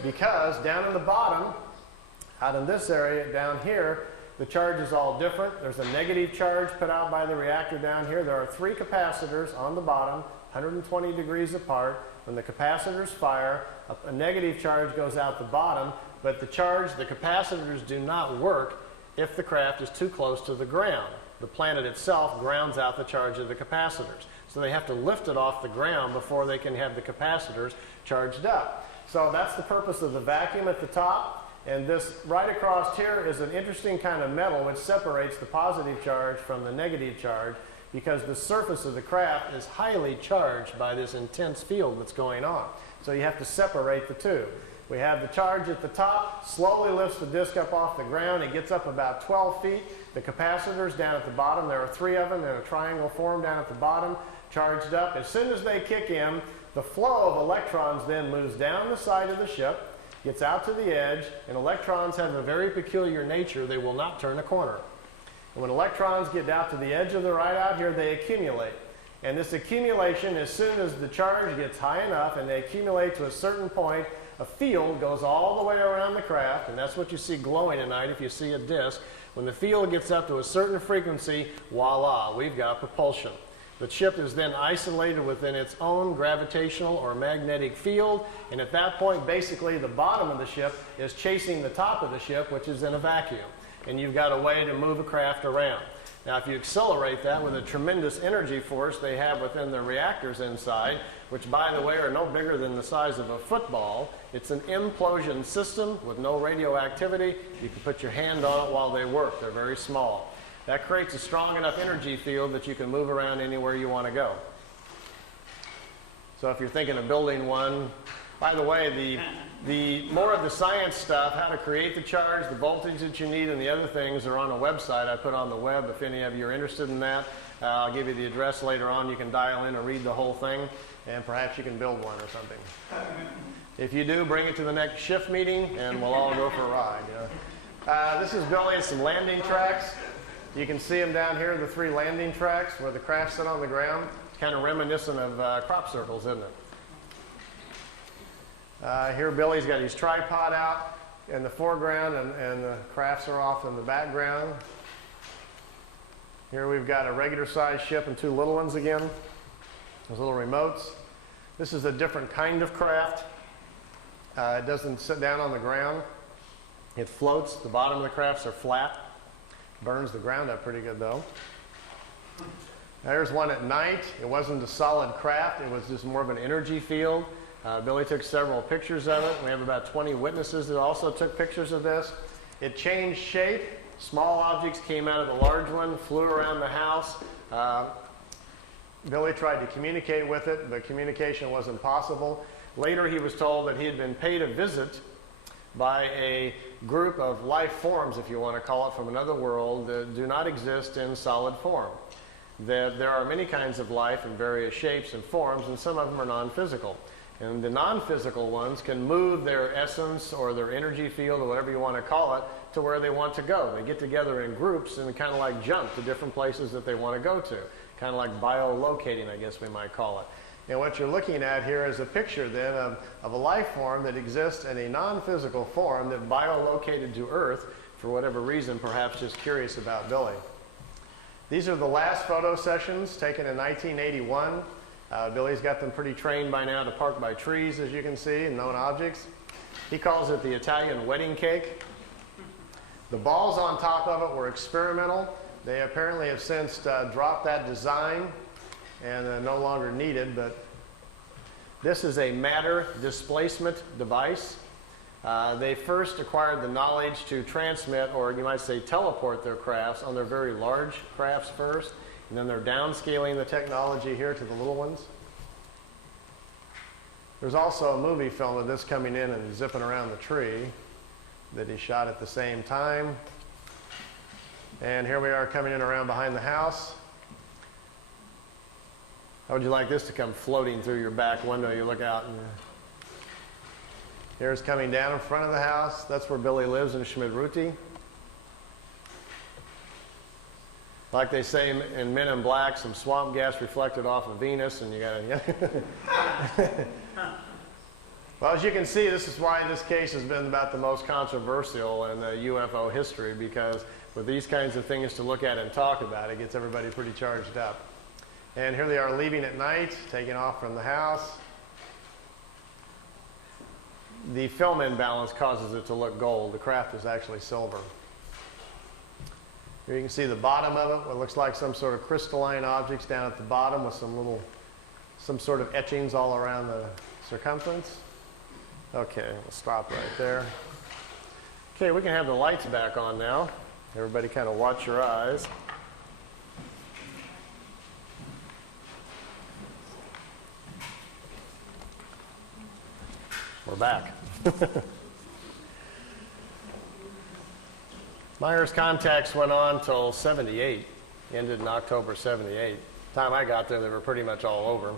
Because down in the bottom, out in this area down here, the charge is all different. There's a negative charge put out by the reactor down here. There are 3 capacitors on the bottom, 120 degrees apart. When the capacitors fire, a negative charge goes out the bottom, but the capacitors do not work if the craft is too close to the ground. The planet itself grounds out the charge of the capacitors. So they have to lift it off the ground before they can have the capacitors charged up. So that's the purpose of the vacuum at the top. And this right across here is an interesting kind of metal which separates the positive charge from the negative charge, because the surface of the craft is highly charged by this intense field that's going on. So you have to separate the two. We have the charge at the top, slowly lifts the disc up off the ground. It gets up about 12 feet. The capacitors down at the bottom, there are 3 of them in a triangle form down at the bottom, charged up. As soon as they kick in, the flow of electrons then moves down the side of the ship, gets out to the edge, and electrons have a very peculiar nature. They will not turn a corner. And when electrons get out to the edge of the right out here, they accumulate. And this accumulation, as soon as the charge gets high enough and they accumulate to a certain point, a field goes all the way around the craft, and that's what you see glowing at night if you see a disk. When the field gets up to a certain frequency, voila, we've got propulsion. The ship is then isolated within its own gravitational or magnetic field, and at that point, basically, the bottom of the ship is chasing the top of the ship, which is in a vacuum. And you've got a way to move a craft around. Now, if you accelerate that with a tremendous energy force they have within the reactors inside, which, by the way, are no bigger than the size of a football, it's an implosion system with no radioactivity. You can put your hand on it while they work. They're very small. That creates a strong enough energy field that you can move around anywhere you want to go. So if you're thinking of building one, by the way, the more of the science stuff, how to create the charge, the voltage that you need, and the other things are on a website I put on the web. If any of you are interested in that, I'll give you the address later on. You can dial in and read the whole thing, and perhaps you can build one or something. If you do, bring it to the next shift meeting, and we'll all go for a ride. You know? This is building some landing tracks. You can see them down here, the 3 landing tracks where the craft sit on the ground. It's kind of reminiscent of crop circles, isn't it? Here Billy's got his tripod out in the foreground, and the crafts are off in the background. Here we've got a regular sized ship and 2 little ones again. Those little remotes. This is a different kind of craft. It doesn't sit down on the ground. It floats. The bottom of the crafts are flat. Burns the ground up pretty good though. There's one at night. It wasn't a solid craft. It was just more of an energy field. Billy took several pictures of it. We have about 20 witnesses that also took pictures of this. It changed shape. Small objects came out of the large one, flew around the house. Billy tried to communicate with it, but communication wasn't possible. Later he was told that he had been paid a visit by a group of life forms, if you want to call it, from another world that do not exist in solid form. That there are many kinds of life in various shapes and forms, and some of them are non-physical. And the non-physical ones can move their essence or their energy field or whatever you want to call it to where they want to go. They get together in groups and kind of like jump to different places that they want to go to. Kind of like biolocating, I guess we might call it. And what you're looking at here is a picture then of a life form that exists in a non-physical form that biolocated to Earth for whatever reason, perhaps just curious about Billy. These are the last photo sessions taken in 1981. Billy's got them pretty trained by now to park by trees, as you can see, and known objects. He calls it the Italian wedding cake. The balls on top of it were experimental. They apparently have since dropped that design and no longer needed, but This is a matter displacement device. They first acquired the knowledge to transmit, or you might say teleport, their crafts on their very large crafts first, and then they're downscaling the technology here to the little ones. There's also a movie film of this coming in and zipping around the tree that he shot at the same time. And here we are coming in around behind the house. How would you like this to come floating through your back window? You look out and here's coming down in front of the house. That's where Billy lives in Schmidruti. Like they say in Men in Black, some swamp gas reflected off of Venus, and you gotta. Well, as you can see, this is why this case has been about the most controversial in the UFO history, because with these kinds of things to look at and talk about, it gets everybody pretty charged up. And here they are leaving at night, taking off from the house. The film imbalance causes it to look gold. The craft is actually silver. Here you can see the bottom of it, what looks like some sort of crystalline objects down at the bottom with some sort of etchings all around the circumference. Okay, we'll stop right there. Okay, we can have the lights back on now. Everybody kind of watch your eyes. We're back. Meier's contacts went on till 78, ended in October 78. The time I got there, they were pretty much all over.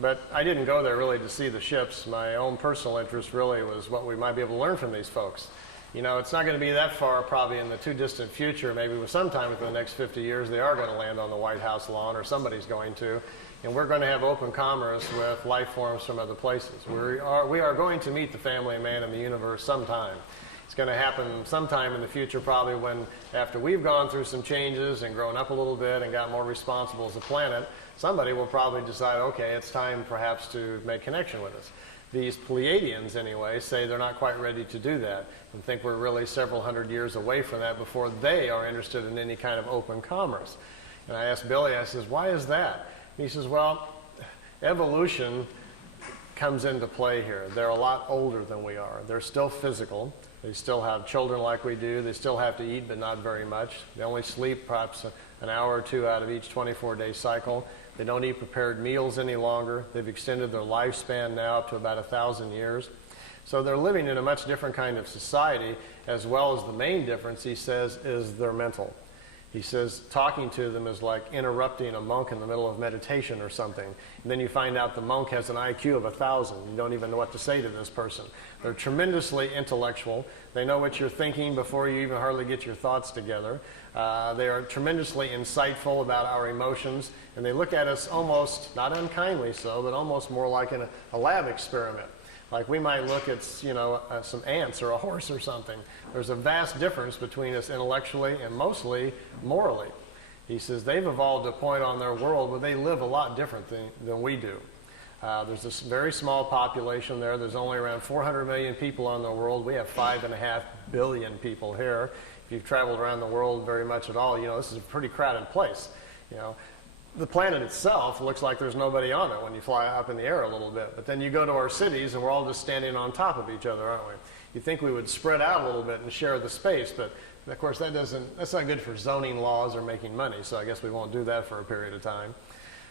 But I didn't go there really to see the ships. My own personal interest really was what we might be able to learn from these folks. You know, it's not going to be that far, probably in the too distant future, maybe sometime within the next 50 years, they are going to land on the White House lawn, or somebody's going to. And we're going to have open commerce with life forms from other places. We are going to meet the family man in the universe sometime. It's going to happen sometime in the future, probably when, after we've gone through some changes and grown up a little bit and got more responsible as a planet, somebody will probably decide, okay, it's time perhaps to make connection with us. These Pleiadians, anyway, say they're not quite ready to do that and think we're really several hundred years away from that before they are interested in any kind of open commerce. And I asked Billy, I says, why is that? And he says, well, evolution comes into play here. They're a lot older than we are. They're still physical. They still have children like we do. They still have to eat, but not very much. They only sleep perhaps an hour or two out of each 24-day cycle. They don't eat prepared meals any longer. They've extended their lifespan now up to about 1,000 years. So they're living in a much different kind of society, as well as the main difference, he says, is their mental. He says talking to them is like interrupting a monk in the middle of meditation or something. And then you find out the monk has an IQ of 1,000. You don't even know what to say to this person. They're tremendously intellectual. They know what you're thinking before you even hardly get your thoughts together. They are tremendously insightful about our emotions. And they look at us almost, not unkindly so, but almost more like in a lab experiment. Like we might look at, some ants or a horse or something. There's a vast difference between us intellectually and mostly morally. He says they've evolved to a point on their world where they live a lot different than we do. There's this very small population there. There's only around 400 million people on the world. We have 5.5 billion people here. If you've traveled around the world very much at all, this is a pretty crowded place. The planet itself looks like there's nobody on it when you fly up in the air a little bit. But then you go to our cities and we're all just standing on top of each other, aren't we? You'd think we would spread out a little bit and share the space, but of course that's not good for zoning laws or making money, so I guess we won't do that for a period of time.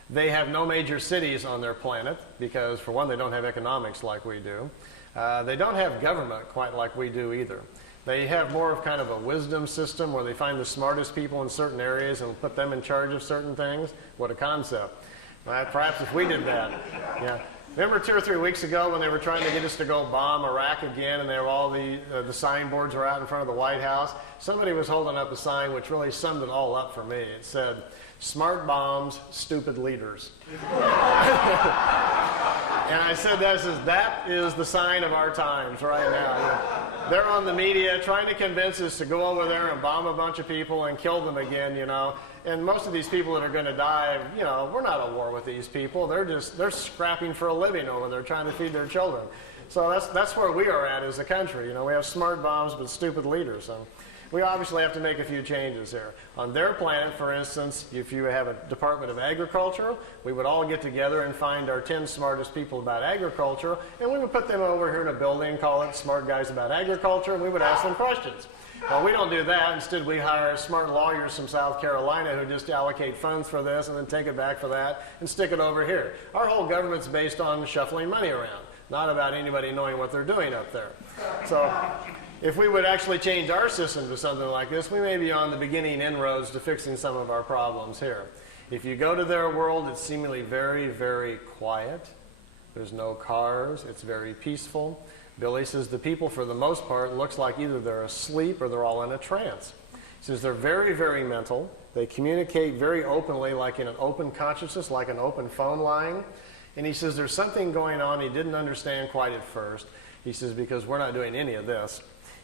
They have no major cities on their planet because, for one, they don't have economics like we do. They don't have government quite like we do either. They have more of kind of a wisdom system where they find the smartest people in certain areas and put them in charge of certain things. What a concept. Perhaps if we did that. Yeah. Remember 2 or 3 weeks ago when they were trying to get us to go bomb Iraq again, and all the signboards were out in front of the White House? Somebody was holding up a sign which really summed it all up for me. It said, "Smart bombs, stupid leaders." And I said, that is the sign of our times right now. They're on the media trying to convince us to go over there and bomb a bunch of people and kill them again, And most of these people that are going to die, we're not at war with these people. They're scrapping for a living over there, trying to feed their children. So that's where we are at as a country. We have smart bombs but stupid leaders. we obviously have to make a few changes here. On their planet, for instance, if you have a Department of Agriculture, we would all get together and find our 10 smartest people about agriculture, and we would put them over here in a building, call it Smart Guys About Agriculture, and we would ask them questions. Well, we don't do that. Instead, we hire smart lawyers from South Carolina who just allocate funds for this and then take it back for that and stick it over here. Our whole government's based on shuffling money around, not about anybody knowing what they're doing up there. So if we would actually change our system to something like this, we may be on the beginning inroads to fixing some of our problems here. If you go to their world, it's seemingly very, very quiet. There's no cars. It's very peaceful. Billy says the people, for the most part, looks like either they're asleep or they're all in a trance. He says they're very, very mental. They communicate very openly, like in an open consciousness, like an open phone line. And he says there's something going on he didn't understand quite at first. He says, because we're not doing any of this.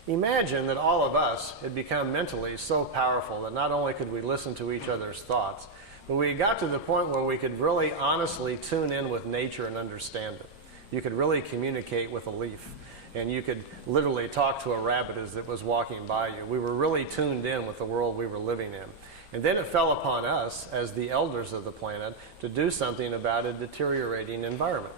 Imagine that all of us had become mentally so powerful that not only could we listen to each other's thoughts, but we got to the point where we could really honestly tune in with nature and understand it. You could really communicate with a leaf, and you could literally talk to a rabbit as it was walking by you. We were really tuned in with the world we were living in. And then it fell upon us, as the elders of the planet, to do something about a deteriorating environment.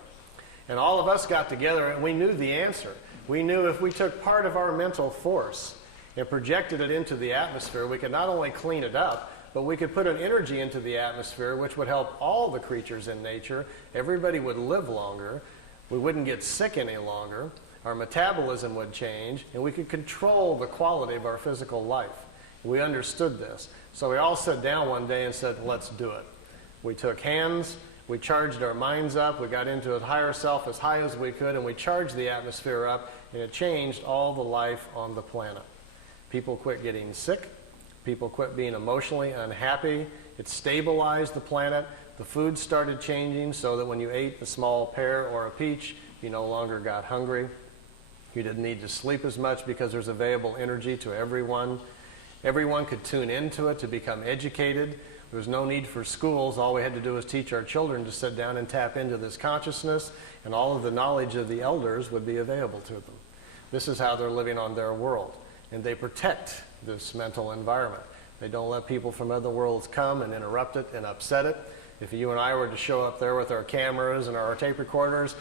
And all of us got together, and we knew the answer. We knew if we took part of our mental force and projected it into the atmosphere, we could not only clean it up, but we could put an energy into the atmosphere which would help all the creatures in nature. Everybody would live longer. We wouldn't get sick any longer. Our metabolism would change, and we could control the quality of our physical life. We understood this. So we all sat down one day and said, let's do it. We took hands, we charged our minds up, we got into a higher self as high as we could, and we charged the atmosphere up, and it changed all the life on the planet. People quit getting sick. People quit being emotionally unhappy. It stabilized the planet. The food started changing so that when you ate a small pear or a peach, you no longer got hungry. You didn't need to sleep as much because there's available energy to everyone. Everyone could tune into it to become educated. There was no need for schools. All we had to do was teach our children to sit down and tap into this consciousness, and all of the knowledge of the elders would be available to them. This is how they're living on their world, and they protect this mental environment. They don't let people from other worlds come and interrupt it and upset it. If you and I were to show up there with our cameras and our tape recorders,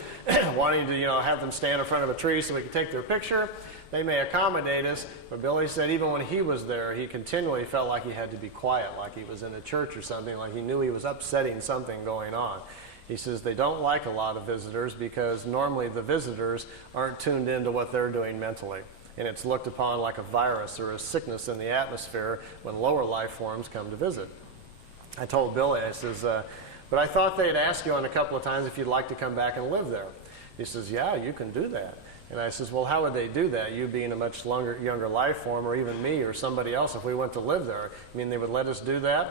wanting to, have them stand in front of a tree so we could take their picture, they may accommodate us. But Billy said even when he was there, he continually felt like he had to be quiet, like he was in a church or something, like he knew he was upsetting something going on. He says they don't like a lot of visitors because normally the visitors aren't tuned into what they're doing mentally. And it's looked upon like a virus or a sickness in the atmosphere when lower life forms come to visit. I told Billy, I says, but I thought they'd ask you on a couple of times if you'd like to come back and live there. He says, yeah, you can do that. And I says, well, how would they do that? You being a much younger life form, or even me or somebody else, if we went to live there. I mean, they would let us do that?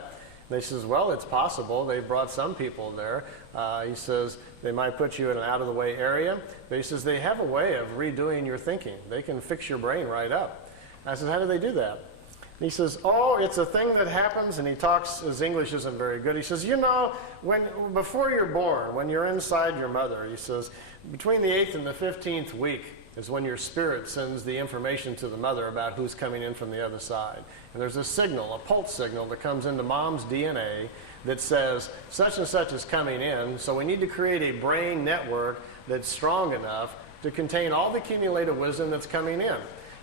And they says, well, it's possible. They brought some people there. He says, they might put you in an out-of-the-way area. But he says, they have a way of redoing your thinking. They can fix your brain right up. I said, how do they do that? And he says, oh, it's a thing that happens, and he talks, his English isn't very good. He says, before you're born, when you're inside your mother, he says, between the 8th and the 15th week is when your spirit sends the information to the mother about who's coming in from the other side. And there's a signal, a pulse signal that comes into mom's DNA that says, such and such is coming in, so we need to create a brain network that's strong enough to contain all the accumulated wisdom that's coming in.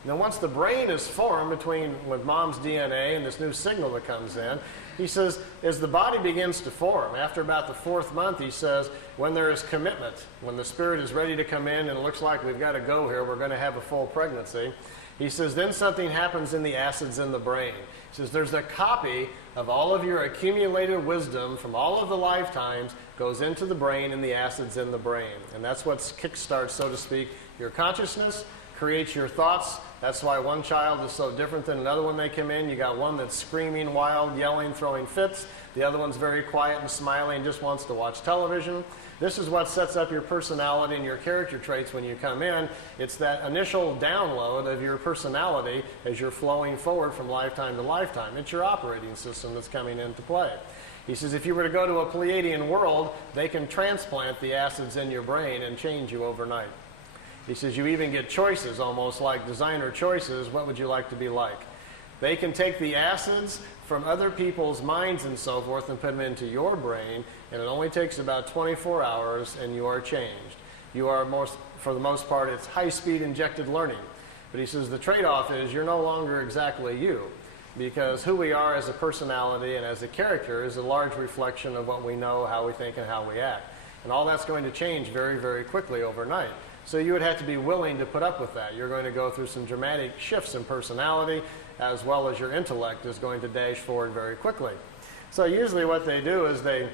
Now, once the brain is formed with mom's DNA and this new signal that comes in, he says, as the body begins to form, after about the 4th month, he says, when there is commitment, when the spirit is ready to come in and it looks like we've got to go here, we're going to have a full pregnancy, he says, then something happens in the acids in the brain. He says, there's a copy of all of your accumulated wisdom from all of the lifetimes goes into the brain and the acids in the brain. And that's what kickstarts, so to speak, your consciousness, creates your thoughts. That's why one child is so different than another when they come in. You got one that's screaming, wild, yelling, throwing fits. The other one's very quiet and smiling, just wants to watch television. This is what sets up your personality and your character traits when you come in. It's that initial download of your personality as you're flowing forward from lifetime to lifetime. It's your operating system that's coming into play. He says if you were to go to a Pleiadian world, they can transplant the acids in your brain and change you overnight. He says you even get choices, almost like designer choices. What would you like to be like? They can take the acids from other people's minds and so forth and put them into your brain, and it only takes about 24 hours and you are changed. You are, for the most part, it's high-speed injected learning. But he says the trade-off is you're no longer exactly you, because who we are as a personality and as a character is a large reflection of what we know, how we think, and how we act. And all that's going to change very, very quickly overnight. So you would have to be willing to put up with that. You're going to go through some dramatic shifts in personality, as well as your intellect is going to dash forward very quickly. So usually what they do is they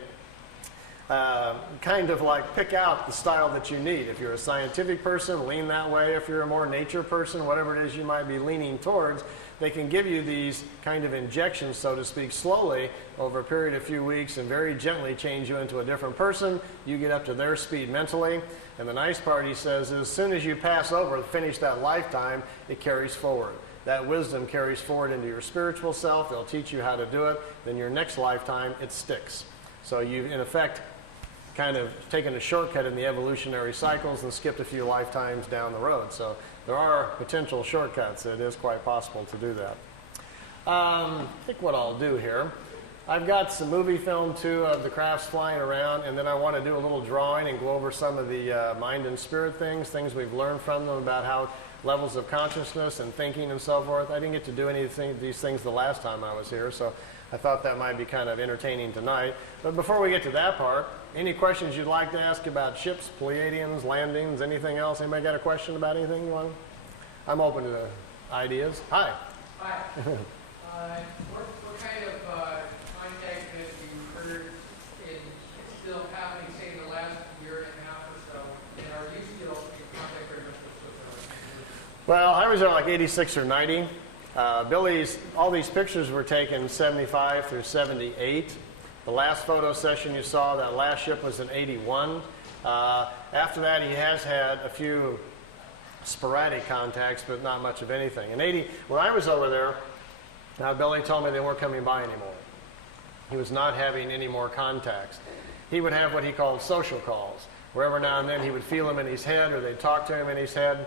kind of like pick out the style that you need. If you're a scientific person, lean that way. If you're a more nature person, whatever it is you might be leaning towards, they can give you these kind of injections, so to speak, slowly over a period of a few weeks and very gently change you into a different person. You get up to their speed mentally. And the nice part, he says, is as soon as you pass over, finish that lifetime, it carries forward. That wisdom carries forward into your spiritual self. They'll teach you how to do it. Then your next lifetime, it sticks. So you've, in effect, kind of taken a shortcut in the evolutionary cycles and skipped a few lifetimes down the road. So there are potential shortcuts. It is quite possible to do that. I think what I'll do here, I've got some movie film too of the crafts flying around, and then I want to do a little drawing and go over some of the mind and spirit things we've learned from them about how levels of consciousness and thinking and so forth. I didn't get to do any of these things the last time I was here, so I thought that might be kind of entertaining tonight. But before we get to that part, any questions you'd like to ask about ships, Pleiadians, landings, anything else? Anybody got a question about anything you want? I'm open to ideas. Hi. Hi. What kind of contact have you heard is still happening, say, in the last year and a half or so? And are you still in contact very much with those? Well, I was there like 86 or 90. Billy's, all these pictures were taken 75 through 78. The last photo session you saw, that last ship was in 81. After that, he has had a few sporadic contacts, but not much of anything. In 80, when I was over there, Billy told me they weren't coming by anymore. He was not having any more contacts. He would have what he called social calls, where every now and then he would feel him in his head, or they'd talk to him in his head.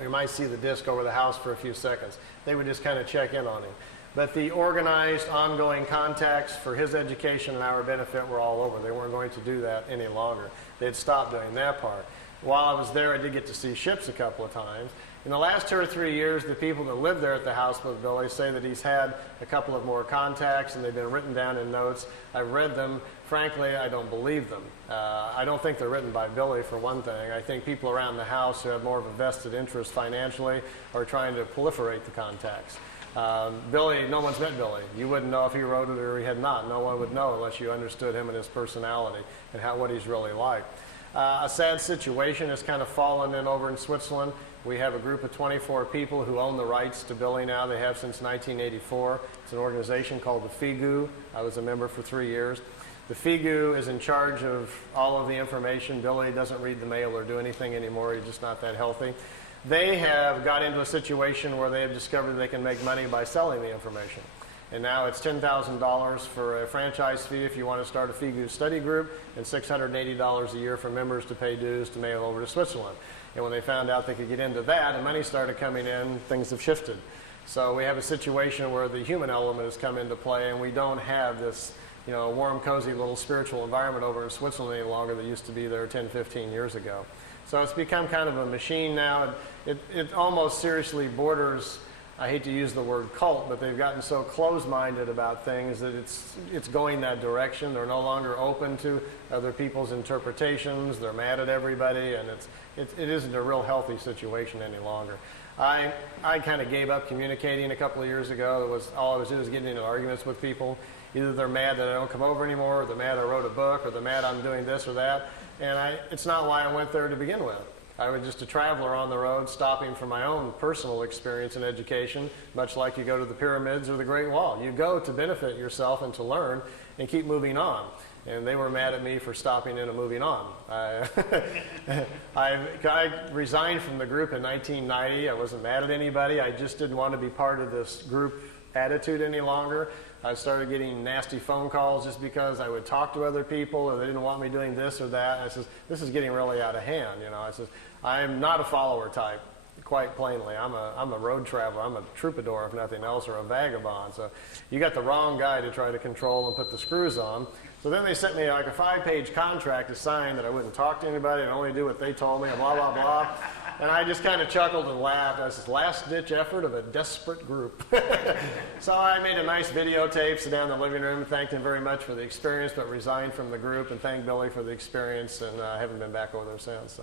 You might see the disc over the house for a few seconds. They would just kind of check in on him. But the organized, ongoing contacts for his education and our benefit were all over. They weren't going to do that any longer. They'd stopped doing that part. While I was there, I did get to see ships a couple of times. In the last 2 or 3 years, the people that live there at the house with Billy say that he's had a couple of more contacts, and they've been written down in notes. I've read them. Frankly, I don't believe them. I don't think they're written by Billy, for one thing. I think people around the house who have more of a vested interest financially are trying to proliferate the contacts. Billy, no one's met Billy. You wouldn't know if he wrote it or he had not. No one would know unless you understood him and his personality and what he's really like. A sad situation has kind of fallen in over in Switzerland. We have a group of 24 people who own the rights to Billy now. They have since 1984. It's an organization called the FIGU. I was a member for 3 years. The FIGU is in charge of all of the information. Billy doesn't read the mail or do anything anymore. He's just not that healthy. They have got into a situation where they have discovered they can make money by selling the information. And now it's $10,000 for a franchise fee if you want to start a FIGU study group, and $680 a year for members to pay dues to mail over to Switzerland. And when they found out they could get into that and money started coming in, things have shifted. So we have a situation where the human element has come into play, and we don't have this warm, cozy little spiritual environment over in Switzerland any longer that used to be there 10, 15 years ago. So it's become kind of a machine now. It almost seriously borders, I hate to use the word cult, but they've gotten so closed-minded about things that it's going that direction. They're no longer open to other people's interpretations. They're mad at everybody, and it isn't a real healthy situation any longer. I kind of gave up communicating a couple of years ago. All I was doing was getting into arguments with people. Either they're mad that I don't come over anymore, or they're mad I wrote a book, or they're mad I'm doing this or that. And it's not why I went there to begin with. I was just a traveler on the road, stopping for my own personal experience and education, much like you go to the pyramids or the Great Wall. You go to benefit yourself and to learn and keep moving on. And they were mad at me for stopping in and moving on. I resigned from the group in 1990. I wasn't mad at anybody. I just didn't want to be part of this group attitude any longer. I started getting nasty phone calls just because I would talk to other people or they didn't want me doing this or that. And I says, this is getting really out of hand. I says, I'm not a follower type. quite plainly. I'm a road traveler. I'm a troubadour, if nothing else, or a vagabond. So you got the wrong guy to try to control and put the screws on. So then they sent me like a 5-page contract to sign that I wouldn't talk to anybody and only do what they told me and blah, blah, blah. And I just kind of chuckled and laughed. I was this last-ditch effort of a desperate group. So I made a nice videotape, sit down in the living room, thanked him very much for the experience, but resigned from the group, and thanked Billy for the experience, and I haven't been back over there since.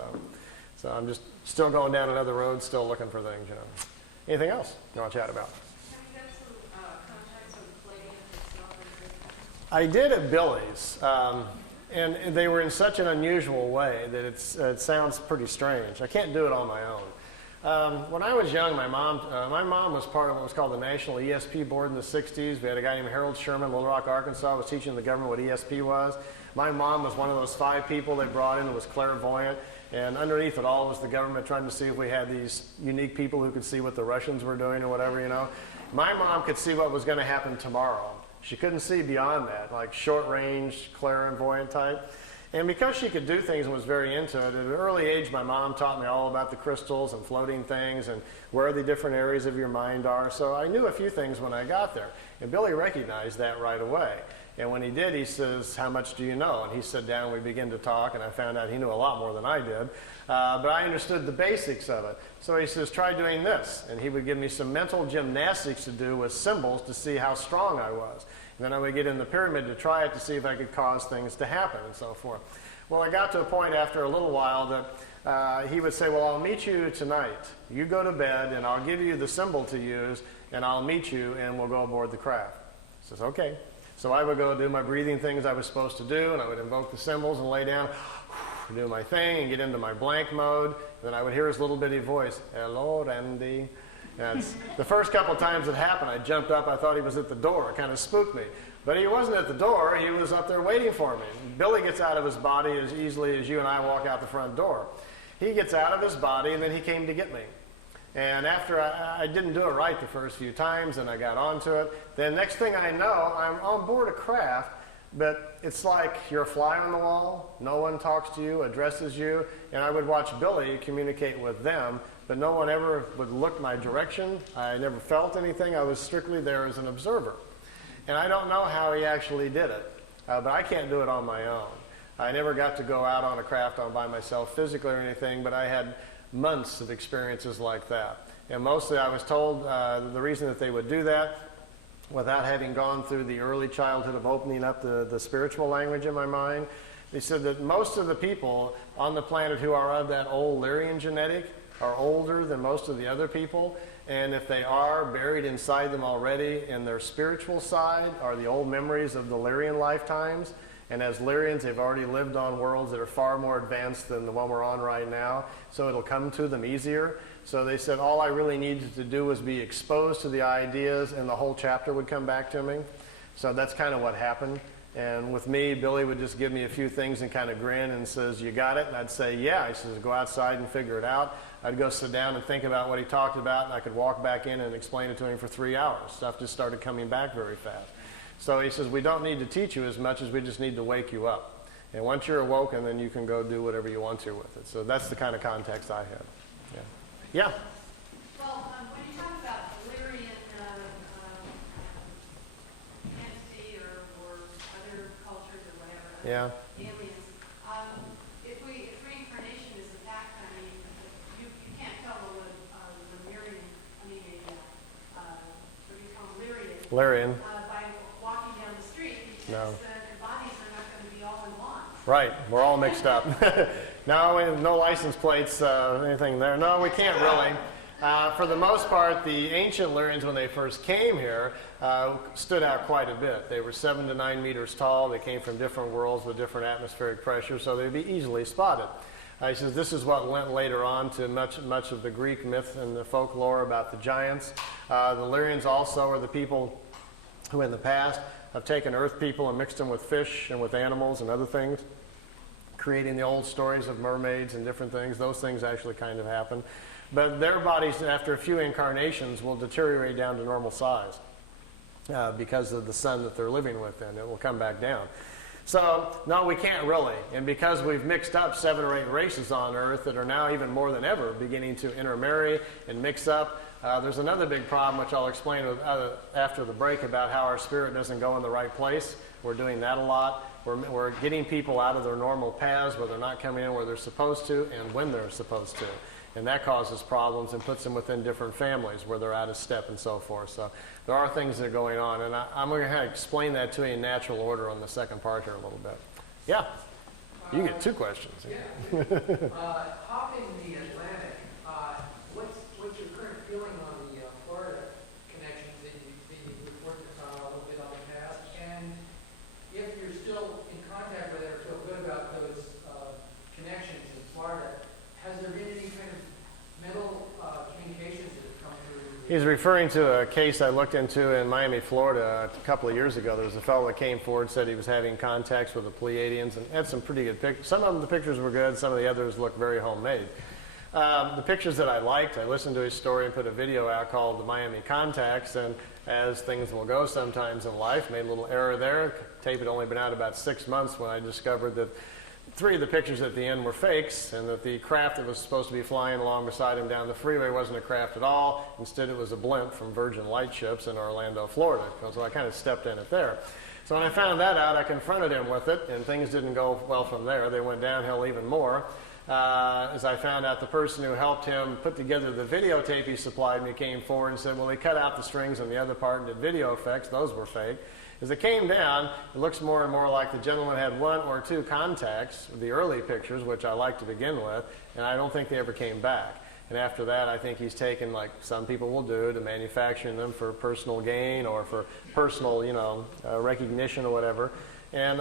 So I'm just still going down another road, still looking for things, you know. Anything else you want to chat about? Have you got some contacts on the Palladium itself? I did at Billy's, and they were in such an unusual way that it sounds pretty strange. I can't do it on my own. When I was young, my mom was part of what was called the National ESP Board in the 60s. We had a guy named Harold Sherman, Little Rock, Arkansas, was teaching the government what ESP was. My mom was one of those 5 people they brought in that was clairvoyant. And underneath it all was the government trying to see if we had these unique people who could see what the Russians were doing or whatever, you know. My mom could see what was going to happen tomorrow. She couldn't see beyond that, like short-range, clairvoyant type. And because she could do things and was very into it, at an early age, my mom taught me all about the crystals and floating things and where the different areas of your mind are. So I knew a few things when I got there. And Billy recognized that right away. And when he did, he says, "How much do you know?" And he sat down, we began to talk, and I found out he knew a lot more than I did. But I understood the basics of it. So he says, "Try doing this." And he would give me some mental gymnastics to do with symbols to see how strong I was. And then I would get in the pyramid to try it to see if I could cause things to happen and so forth. Well, I got to a point after a little while that he would say, "Well, I'll meet you tonight. You go to bed, and I'll give you the symbol to use, and I'll meet you, and we'll go aboard the craft." I says, "Okay." So I would go do my breathing things I was supposed to do, and I would invoke the symbols and lay down, do my thing, and get into my blank mode. And then I would hear his little bitty voice, "Hello, Randy." And the first couple times it happened, I jumped up. I thought he was at the door. It kind of spooked me. But he wasn't at the door. He was up there waiting for me. Billy gets out of his body as easily as you and I walk out the front door. He gets out of his body, and then he came to get me. And after I didn't do it right the first few times, and I got onto it, then next thing I know, I'm on board a craft, but it's like you're a fly on the wall. No one talks to you, addresses you, and I would watch Billy communicate with them, but no one ever would look my direction. I never felt anything. I was strictly there as an observer. And I don't know how he actually did it, but I can't do it on my own. I never got to go out on a craft all by myself physically or anything, but I had months of experiences like that. And mostly I was told the reason that they would do that, without having gone through the early childhood of opening up the spiritual language in my mind, they said that most of the people on the planet who are of that old Lyrian genetic are older than most of the other people. And if they are, buried inside them already in their spiritual side are the old memories of the Lyrian lifetimes. And as Lyrians, they've already lived on worlds that are far more advanced than the one we're on right now, so it'll come to them easier. So they said all I really needed to do was be exposed to the ideas, and the whole chapter would come back to me. So that's kind of what happened. And with me, Billy would just give me a few things and kind of grin and says, "You got it?" And I'd say, "Yeah." He says, "Go outside and figure it out." I'd go sit down and think about what he talked about, and I could walk back in and explain it to him for 3 hours. Stuff just started coming back very fast. So he says, "We don't need to teach you as much as we just need to wake you up. And once you're awoken, then you can go do whatever you want to with it." So that's the kind of context I had. Yeah. Well, when you talk about Illyrian entity or other cultures or whatever, Yeah. aliens, if reincarnation is a fact, I mean, you can't tell what a Lemurian, what do you call them, Lyrian. by walking down the street, because No. their bodies are not going to be all in one. Right, we're all mixed up. No license plates, anything there. No, we can't really. For the most part, the ancient Lyrians, when they first came here, stood out quite a bit. They were 7 to 9 meters tall. They came from different worlds with different atmospheric pressure, so they'd be easily spotted. He says this is what went later on to much of the Greek myth and the folklore about the giants. The Lyrians also are the people who in the past have taken earth people and mixed them with fish and with animals and other things, creating the old stories of mermaids and different things. Those things actually kind of happen. But their bodies, after a few incarnations, will deteriorate down to normal size because of the sun that they're living within. It will come back down. So, no, we can't really. And because we've mixed up 7 or 8 races on Earth that are now even more than ever beginning to intermarry and mix up, there's another big problem, which I'll explain after the break, about how our spirit doesn't go in the right place. We're doing that a lot. We're getting people out of their normal paths where they're not coming in where they're supposed to and when they're supposed to. And that causes problems and puts them within different families where they're out of step and so forth. So there are things that are going on. And I'm going to explain that to you in natural order on the second part here a little bit. Yeah? You get 2 questions. Yeah. Hopping the Atlantic, what's your current feeling on the Florida connections that you've worked a little bit on the past? And if you're still in contact with it or feel good about those connections in Florida, has there been any kind of mental communications that have come through? He's referring to a case I looked into in Miami, Florida a couple of years ago. There was a fellow that came forward, said he was having contacts with the Pleiadians, and had some pretty good pictures. Some of them, the pictures were good. Some of the others looked very homemade. The pictures that I liked, I listened to his story and put a video out called The Miami Contacts, and as things will go sometimes in life, made a little error there. Tape had only been out about 6 months when I discovered that 3 of the pictures at the end were fakes, and that the craft that was supposed to be flying along beside him down the freeway wasn't a craft at all. Instead, it was a blimp from Virgin Lightships in Orlando, Florida. So I kind of stepped in it there. So when I found that out, I confronted him with it, and things didn't go well from there. They went downhill even more. As I found out, the person who helped him put together the videotape he supplied me came forward and said, well, he cut out the strings on the other part and did video effects. Those were fake. As it came down, it looks more and more like the gentleman had 1 or 2 contacts, the early pictures, which I liked to begin with, and I don't think they ever came back. And after that, I think he's taken, like some people will do, to manufacturing them for personal gain or for personal, recognition or whatever. And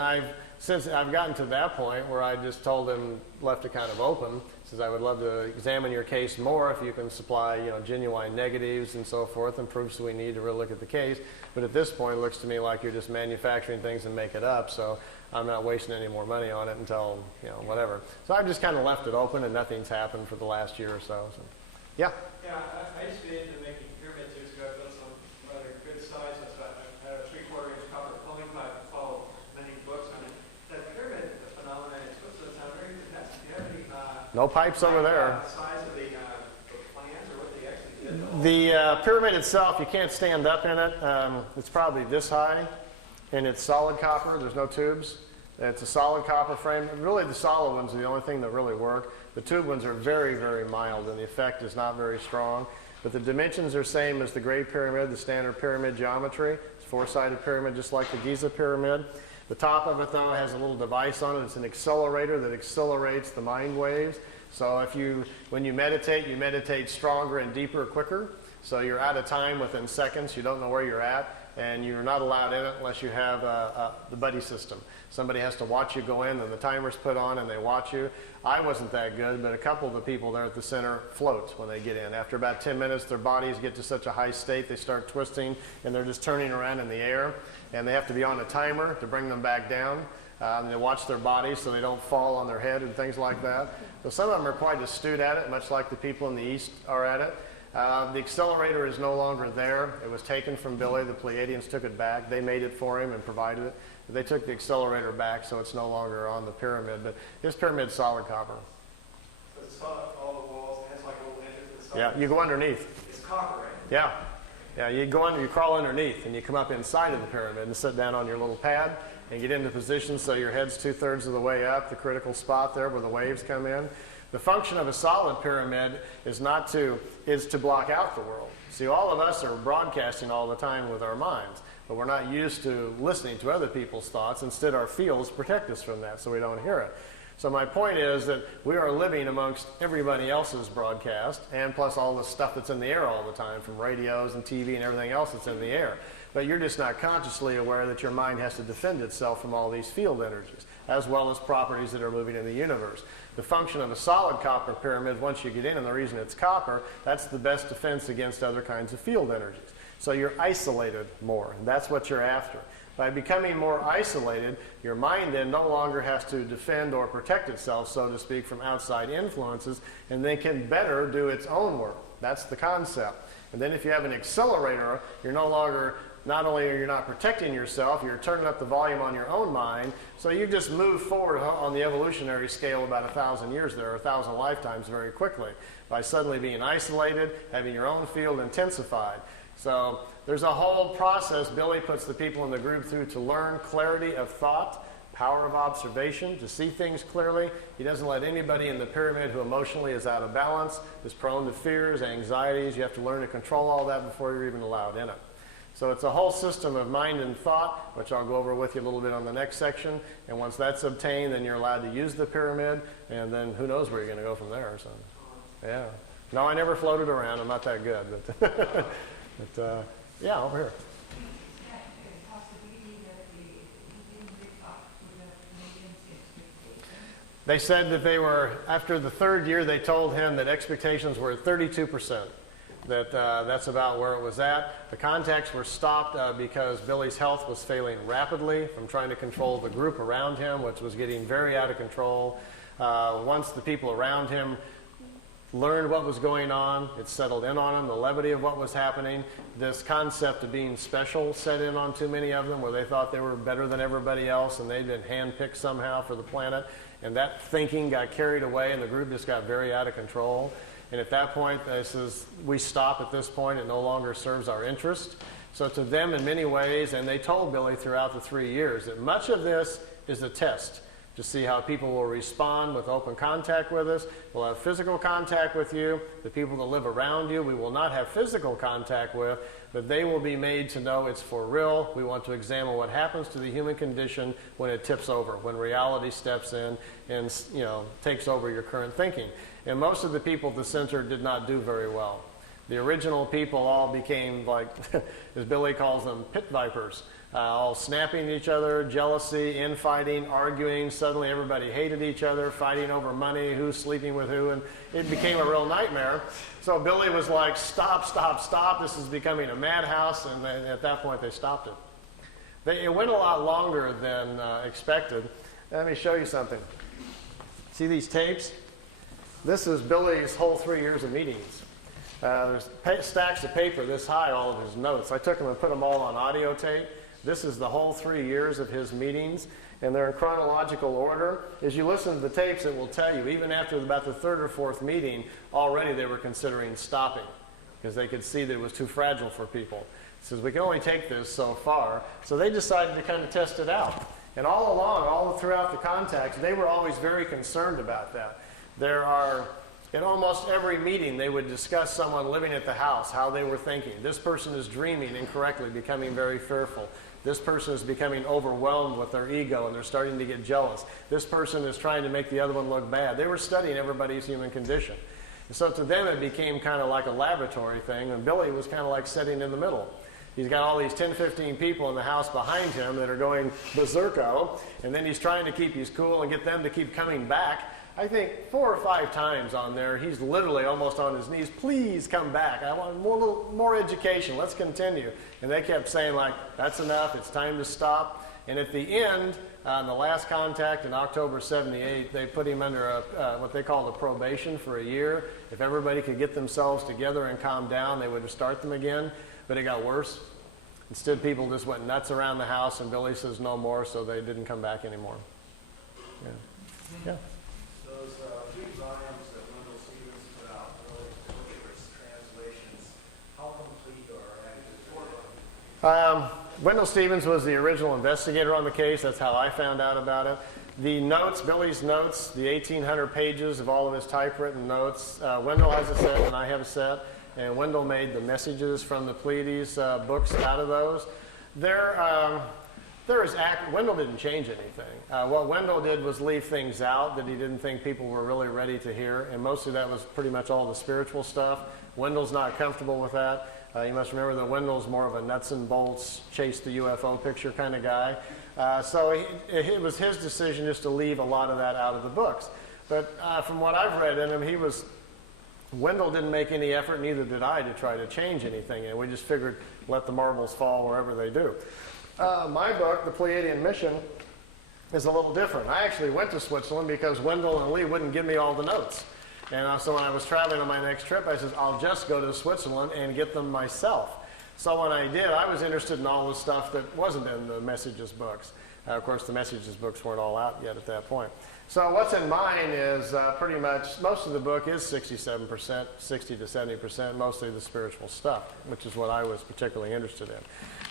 since I've gotten to that point where I just told him, left it kind of open, says I would love to examine your case more if you can supply, genuine negatives and so forth and proofs we need to really look at the case. But at this point, it looks to me like you're just manufacturing things and make it up. So I'm not wasting any more money on it until, whatever. So I've just kind of left it open, and nothing's happened for the last year or so. Yeah? Yeah, I used to be into making pyramids years ago. I built some rather good size. So I had a 3/4 inch copper pulling pipe and followed many books on it. That pyramid phenomenon, it's supposed to sound very fantastic. Do you have any No pipes over there. size of the plans or what they actually did? The pyramid itself, you can't stand up in it. It's probably this high, and it's solid copper. There's no tubes. It's a solid copper frame. Really, the solid ones are the only thing that really work. The tube ones are very, very mild, and the effect is not very strong. But the dimensions are same as the Great Pyramid, the standard pyramid geometry. It's 4-sided pyramid, just like the Giza Pyramid. The top of it, though, has a little device on it. It's an accelerator that accelerates the mind waves. So when you meditate stronger and deeper, quicker. So you're out of time within seconds. You don't know where you're at, and you're not allowed in it unless you have the buddy system. Somebody has to watch you go in, and the timer's put on, and they watch you. I wasn't that good, but a couple of the people there at the center float when they get in. After about 10 minutes, their bodies get to such a high state, they start twisting, and they're just turning around in the air. And they have to be on a timer to bring them back down. They watch their bodies so they don't fall on their head and things like that. So some of them are quite astute at it, much like the people in the East are at it. The accelerator is no longer there. It was taken from Billy. The Pleiadians took it back. They made it for him and provided it. They took the accelerator back, so it's no longer on the pyramid. But his pyramid's solid copper. So it's solid, all the walls, it has like a little entrance to the Yeah, you go underneath. It's copper, right? Yeah. Yeah, you crawl underneath, and you come up inside of the pyramid and sit down on your little pad and get into position so your head's 2/3 of the way up, the critical spot there where the waves come in. The function of a solid pyramid is to block out the world. See, all of us are broadcasting all the time with our minds, but we're not used to listening to other people's thoughts. Instead, our fields protect us from that so we don't hear it. So my point is that we are living amongst everybody else's broadcast, and plus all the stuff that's in the air all the time, from radios and TV and everything else that's in the air. But you're just not consciously aware that your mind has to defend itself from all these field energies, as well as properties that are moving in the universe. The function of a solid copper pyramid, once you get in, and the reason it's copper, that's the best defense against other kinds of field energies. So you're isolated more, and that's what you're after. By becoming more isolated, your mind then no longer has to defend or protect itself, so to speak, from outside influences, and then can better do its own work. That's the concept. And then if you have an accelerator, you're no longer not only are you not protecting yourself, you're turning up the volume on your own mind. So you just move forward on the evolutionary scale about 1,000 years there, or 1,000 lifetimes very quickly, by suddenly being isolated, having your own field intensified. So there's a whole process Billy puts the people in the group through to learn clarity of thought, power of observation, to see things clearly. He doesn't let anybody in the pyramid who emotionally is out of balance, is prone to fears, anxieties. You have to learn to control all that before you're even allowed in it. So it's a whole system of mind and thought, which I'll go over with you a little bit on the next section. And once that's obtained, then you're allowed to use the pyramid, and then who knows where you're going to go from there. So, yeah. No, I never floated around. I'm not that good. But yeah, over here. They said that they were, after the third year, they told him that expectations were at 32%. That's about where it was at. The contacts were stopped because Billy's health was failing rapidly from trying to control the group around him, which was getting very out of control. Once the people around him learned what was going on, it settled in on them, the levity of what was happening. This concept of being special set in on too many of them, where they thought they were better than everybody else and they'd been handpicked somehow for the planet. And that thinking got carried away and the group just got very out of control. And at that point, they says, we stop at this point. It no longer serves our interest. So to them, in many ways, and they told Billy throughout the 3 years, that much of this is a test to see how people will respond with open contact with us. We'll have physical contact with you. The people that live around you, we will not have physical contact with, but they will be made to know it's for real. We want to examine what happens to the human condition when it tips over, when reality steps in and, takes over your current thinking. And most of the people at the center did not do very well. The original people all became, like, as Billy calls them, pit vipers, all snapping at each other, jealousy, infighting, arguing. Suddenly everybody hated each other, fighting over money, who's sleeping with who, and it became a real nightmare. So Billy was like, stop, stop, stop. This is becoming a madhouse, and then at that point they stopped it. It went a lot longer than expected. Let me show you something. See these tapes? This is Billy's whole 3 years of meetings. There's stacks of paper this high, all of his notes. I took them and put them all on audio tape. This is the whole 3 years of his meetings, and they're in chronological order. As you listen to the tapes, it will tell you, even after about the third or fourth meeting, already they were considering stopping because they could see that it was too fragile for people. It says, we can only take this so far. So they decided to kind of test it out. And all along, all throughout the contacts, they were always very concerned about that. In almost every meeting, they would discuss someone living at the house, how they were thinking. This person is dreaming incorrectly, becoming very fearful. This person is becoming overwhelmed with their ego, and they're starting to get jealous. This person is trying to make the other one look bad. They were studying everybody's human condition. And so to them, it became kind of like a laboratory thing, and Billy was kind of like sitting in the middle. He's got all these 10, 15 people in the house behind him that are going berserko, and then he's trying to keep his cool and get them to keep coming back. I think 4 or 5 times on there, he's literally almost on his knees. Please come back. I want more education. Let's continue. And they kept saying, like, that's enough. It's time to stop. And at the end, on the last contact in October 78, they put him under what they called a probation for a year. If everybody could get themselves together and calm down, they would start them again. But it got worse. Instead, people just went nuts around the house, and Billy says no more, so they didn't come back anymore. Yeah. Those 3 volumes that Wendell Stevens put out, really, translations, how complete or accurate? Wendell Stevens was the original investigator on the case. That's how I found out about it. The notes, Billy's notes, the 1,800 pages of all of his typewritten notes, Wendell has a set and I have a set. And Wendell made the messages from the Pleiades books out of those. Wendell didn't change anything. What Wendell did was leave things out that he didn't think people were really ready to hear, and mostly that was pretty much all the spiritual stuff. Wendell's not comfortable with that. You must remember that Wendell's more of a nuts and bolts, chase the UFO picture kind of guy. So it was his decision just to leave a lot of that out of the books. But from what I've read in him, Wendell didn't make any effort, neither did I, to try to change anything. And we just figured, let the marbles fall wherever they do. My book, The Pleiadian Mission, is a little different. I actually went to Switzerland because Wendell and Lee wouldn't give me all the notes. And so when I was traveling on my next trip, I said, I'll just go to Switzerland and get them myself. So when I did, I was interested in all the stuff that wasn't in the Messages books. Of course, the Messages books weren't all out yet at that point. So what's in mine is pretty much, most of the book is 67%, 60 to 70%, mostly the spiritual stuff, which is what I was particularly interested in.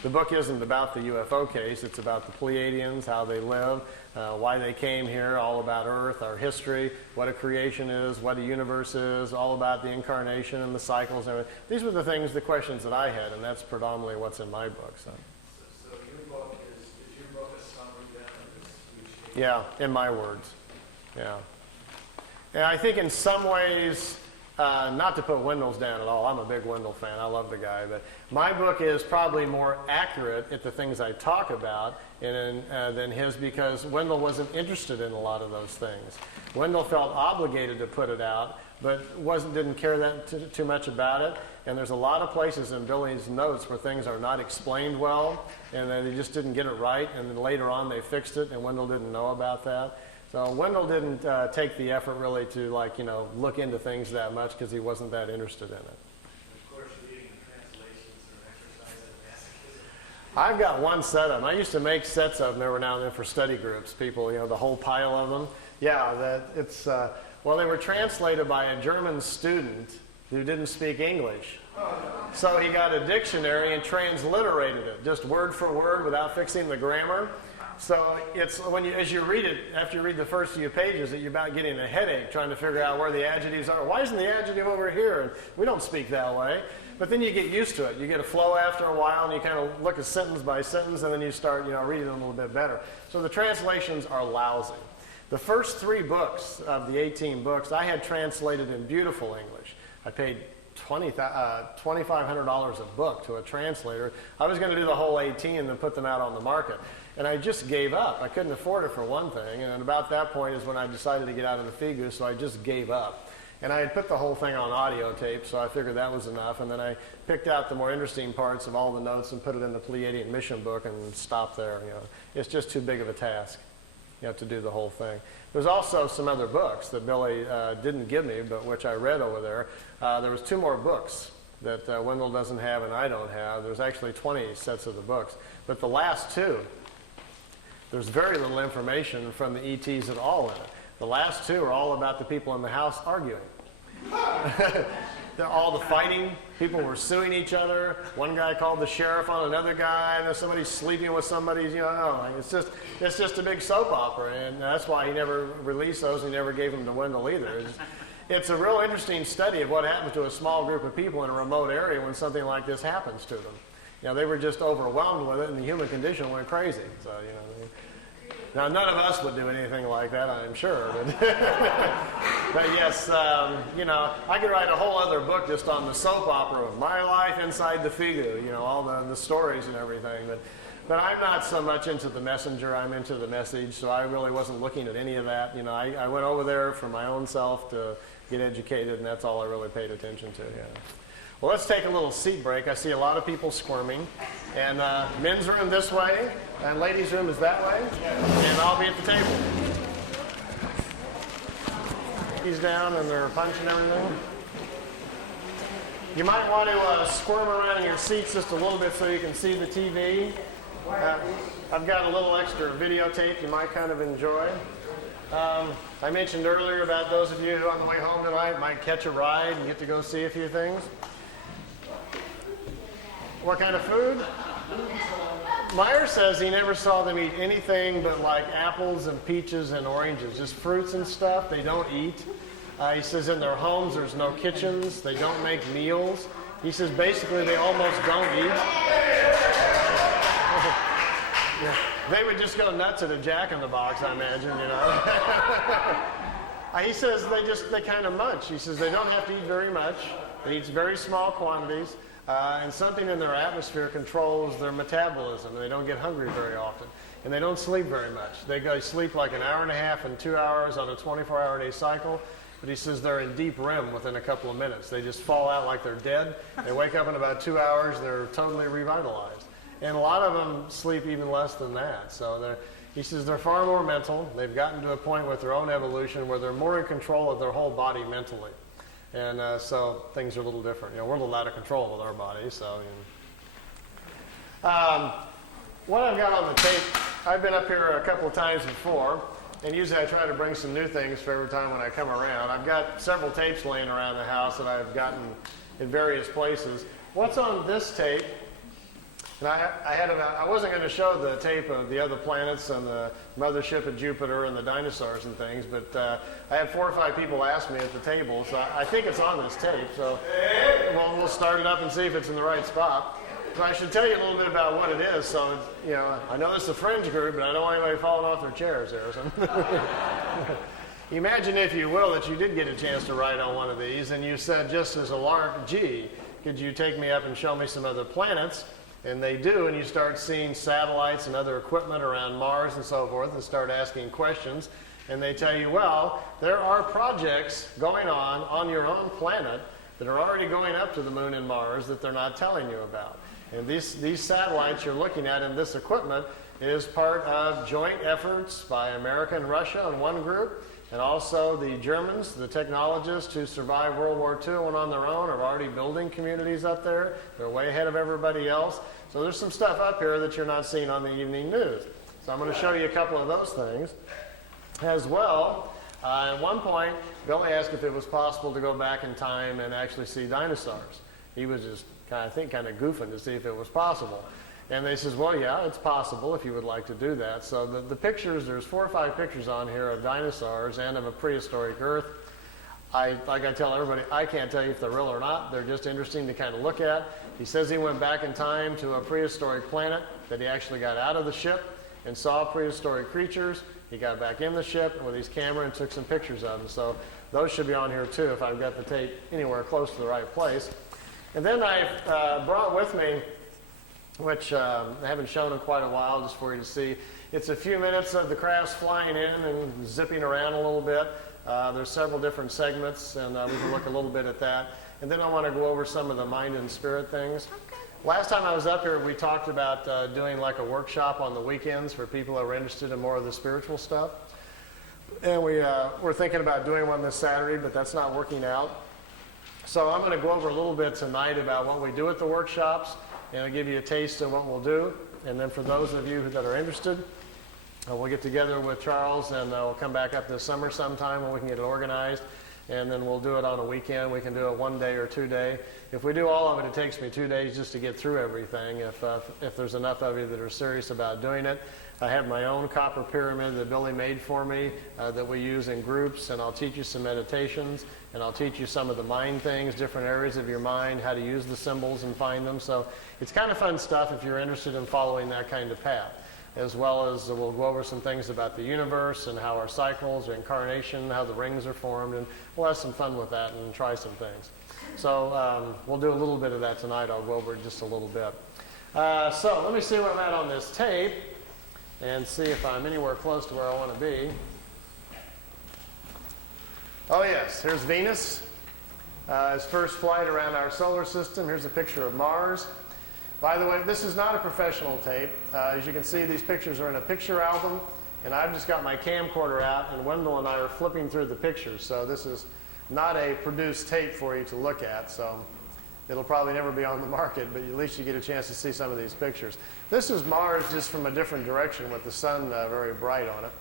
The book isn't about the UFO case. It's about the Pleiadians, how they live, why they came here, all about Earth, our history, what a creation is, what a universe is, all about the incarnation and the cycles and everything. These were the things, the questions that I had, and that's predominantly what's in my book. So your book is your book a summary then of this huge case? yeah, in my words. Yeah. And I think in some ways, not to put Wendell's down at all. I'm a big Wendell fan. I love the guy. But my book is probably more accurate at the things I talk about than his, because Wendell wasn't interested in a lot of those things. Wendell felt obligated to put it out, but didn't care that too much about it. And there's a lot of places in Billy's notes where things are not explained well, and they just didn't get it right. And then later on they fixed it, and Wendell didn't know about that. So Wendell didn't take the effort really to look into things that much because he wasn't that interested in it. Of course, reading the translations are an exercise in masochism. I've got one set of them. I used to make sets of them every now and then for study groups. People, the whole pile of them. Yeah, they were translated by a German student who didn't speak English. So he got a dictionary and transliterated it, just word for word without fixing the grammar. So it's as you read it, after you read the first few pages, that you're about getting a headache trying to figure out where the adjectives are. Why isn't the adjective over here? And we don't speak that way. But then you get used to it. You get a flow after a while, and you kind of look at sentence by sentence, and then you start, reading them a little bit better. So the translations are lousy. The first 3 books of the 18 books I had translated in beautiful English. I paid $2,500 a book to a translator. I was going to do the whole 18 and then put them out on the market. And I just gave up. I couldn't afford it for one thing. And about that point is when I decided to get out of the Figu, so I just gave up. And I had put the whole thing on audio tape, so I figured that was enough. And then I picked out the more interesting parts of all the notes and put it in the Pleiadian mission book and stopped there. It's just too big of a task, to do the whole thing. There's also some other books that Billy didn't give me, but which I read over there. There was 2 more books that Wendell doesn't have and I don't have. There's actually 20 sets of the books. But the last 2, there's very little information from the ETs at all in it. The last 2 are all about the people in the house arguing. All the fighting, people were suing each other. One guy called the sheriff on another guy, and there's somebody sleeping with somebody. It's just a big soap opera, and that's why he never released those. He never gave them to Wendell either. It's a real interesting study of what happens to a small group of people in a remote area when something like this happens to them. They were just overwhelmed with it, and the human condition went crazy. So, now, none of us would do anything like that, I'm sure. But yes, I could write a whole other book just on the soap opera of my life inside the Figu, all the stories and everything. But I'm not so much into the messenger, I'm into the message, so I really wasn't looking at any of that. I went over there for my own self to get educated, and that's all I really paid attention to. Yeah. Well, let's take a little seat break. I see a lot of people squirming. And men's room this way, and ladies' room is that way. And I'll be at the table. He's down and they're punching everything. You might want to squirm around in your seats just a little bit so you can see the TV. I've got a little extra videotape you might kind of enjoy. I mentioned earlier about those of you who on the way home tonight might catch a ride and get to go see a few things. What kind of food? Meier says he never saw them eat anything but like apples and peaches and oranges, just fruits and stuff. They don't eat. He says in their homes there's no kitchens. They don't make meals. He says basically they almost don't eat. Yeah. They would just go nuts at a Jack-in-the-Box, I imagine, He says they kind of munch. He says they don't have to eat very much. They eat very small quantities. And something in their atmosphere controls their metabolism, and they don't get hungry very often. And they don't sleep very much. They sleep like an hour and a half and 2 hours on a 24-hour-a-day cycle. But he says they're in deep REM within a couple of minutes. They just fall out like they're dead. They wake up in about 2 hours. They're totally revitalized. And a lot of them sleep even less than that. So he says they're far more mental. They've gotten to a point with their own evolution where they're more in control of their whole body mentally. And so things are a little different. We're a little out of control with our bodies. So, What I've got on the tape, I've been up here a couple of times before, and usually I try to bring some new things for every time when I come around. I've got several tapes laying around the house that I've gotten in various places. What's on this tape? And I wasn't going to show the tape of the other planets and the mothership of Jupiter and the dinosaurs and things, but I had 4 or 5 people ask me at the table, so I think it's on this tape. So we'll start it up and see if it's in the right spot. So I should tell you a little bit about what it is. So, you know, I know this is a fringe group, but I don't want anybody falling off their chairs there. So. Imagine, if you will, that you did get a chance to ride on one of these, and you said, just as a lark, gee, could you take me up and show me some other planets? And they do, and you start seeing satellites and other equipment around Mars and so forth, and start asking questions. And they tell you, well, there are projects going on your own planet that are already going up to the moon and Mars that they're not telling you about. And these satellites you're looking at and this equipment is part of joint efforts by America and Russia in one group, and also the Germans, the technologists who survived World War II and went on their own, are already building communities up there. They're way ahead of everybody else. So there's some stuff up here that you're not seeing on the evening news. So I'm going to show you a couple of those things. As well, at one point, Billy asked if it was possible to go back in time and actually see dinosaurs. He was just kind of goofing to see if it was possible. And they says, well, yeah, it's possible if you would like to do that. So the pictures, there's 4 or 5 pictures on here of dinosaurs and of a prehistoric Earth. Like I tell everybody, I can't tell you if they're real or not. They're just interesting to kind of look at. He says he went back in time to a prehistoric planet, that he actually got out of the ship and saw prehistoric creatures. He got back in the ship with his camera and took some pictures of them. So those should be on here too if I've got the tape anywhere close to the right place. And then I brought with me, which I haven't shown in quite a while, just for you to see. It's a few minutes of the crafts flying in and zipping around a little bit. There's several different segments, and we can look a little bit at that. And then I want to go over some of the mind and spirit things. Last time I was up here, we talked about doing like a workshop on the weekends for people that are interested in more of the spiritual stuff. And we're thinking about doing one this Saturday, but that's not working out. So I'm going to go over a little bit tonight about what we do at the workshops, and I'll give you a taste of what we'll do. And then for those of you that are interested, we'll get together with Charles, and we'll come back up this summer sometime when we can get it organized. And then we'll do it on a weekend. We can do it 1 day or 2 day. If we do all of it, it takes me 2 days just to get through everything, if there's enough of you that are serious about doing it. I have my own copper pyramid that Billy made for me that we use in groups, and I'll teach you some meditations, and I'll teach you some of the mind things, different areas of your mind, how to use the symbols and find them. So it's kind of fun stuff if you're interested in following that kind of path. As well as we'll go over some things about the universe and how our cycles, our incarnation, how the rings are formed, and we'll have some fun with that and try some things. So we'll do a little bit of that tonight. I'll go over it just a little bit. So let me see where I'm at on this tape and see if I'm anywhere close to where I want to be. Oh yes, here's Venus. Its first flight around our solar system. Here's a picture of Mars. By the way, this is not a professional tape. As you can see, these pictures are in a picture album, and I've just got my camcorder out, and Wendell and I are flipping through the pictures. So this is not a produced tape for you to look at, so it'll probably never be on the market, but at least you get a chance to see some of these pictures. This is Mars just from a different direction with the sun very bright on it.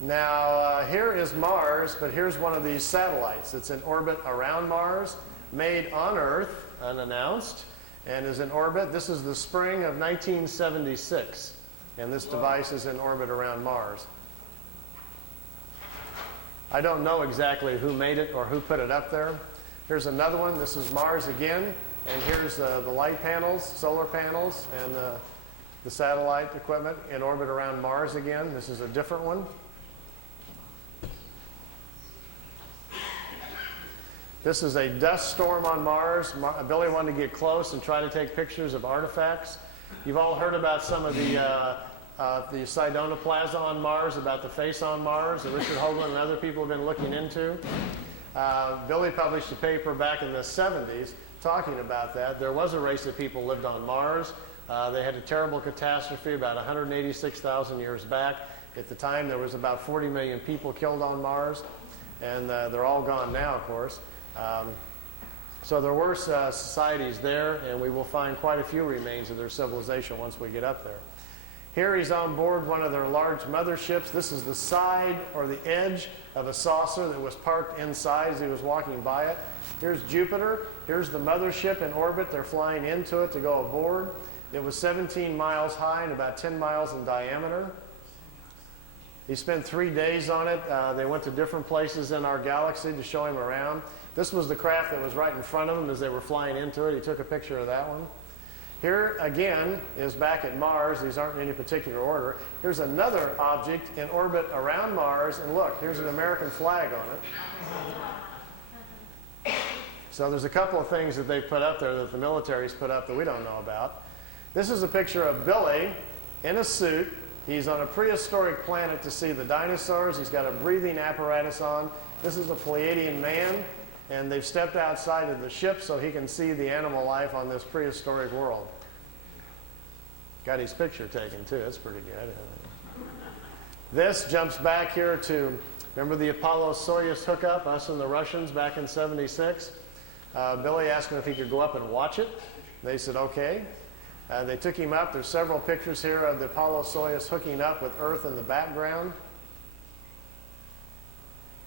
Now, here is Mars, but here's one of these satellites. It's in orbit around Mars, made on Earth, unannounced, and is in orbit. This is the spring of 1976, and this device is in orbit around Mars. I don't know exactly who made it or who put it up there. Here's another one. This is Mars again, and here's the light panels, solar panels, and the satellite equipment in orbit around Mars again. This is a different one. This is a dust storm on Mars. Billy wanted to get close and try to take pictures of artifacts. You've all heard about some of the Sidonoplasma on Mars, about the face on Mars that Richard Hoagland and other people have been looking into. Billy published a paper back in the 70s talking about that. There was a race of people who lived on Mars. They had a terrible catastrophe about 186,000 years back. At the time, there was about 40 million people killed on Mars, and they're all gone now, of course. So there were societies there, and we will find quite a few remains of their civilization once we get up there. Here he's on board one of their large motherships. This is the side or the edge of a saucer that was parked inside as he was walking by it. Here's Jupiter. Here's the mothership in orbit. They're flying into it to go aboard. It was 17 miles high and about 10 miles in diameter. He spent 3 days on it. They went to different places in our galaxy to show him around. This was the craft that was right in front of them as they were flying into it. He took a picture of that one. Here, again, is back at Mars. These aren't in any particular order. Here's another object in orbit around Mars. And look, here's an American flag on it. So there's a couple of things that they put up there that the military's put up that we don't know about. This is a picture of Billy in a suit. He's on a prehistoric planet to see the dinosaurs. He's got a breathing apparatus on. This is a Pleiadian man, and they've stepped outside of the ship so he can see the animal life on this prehistoric world. Got his picture taken, too. That's pretty good. This jumps back here to, remember the Apollo-Soyuz hookup, us and the Russians back in '76? Billy asked him if he could go up and watch it. They said, okay. They took him up. There's several pictures here of the Apollo-Soyuz hooking up with Earth in the background.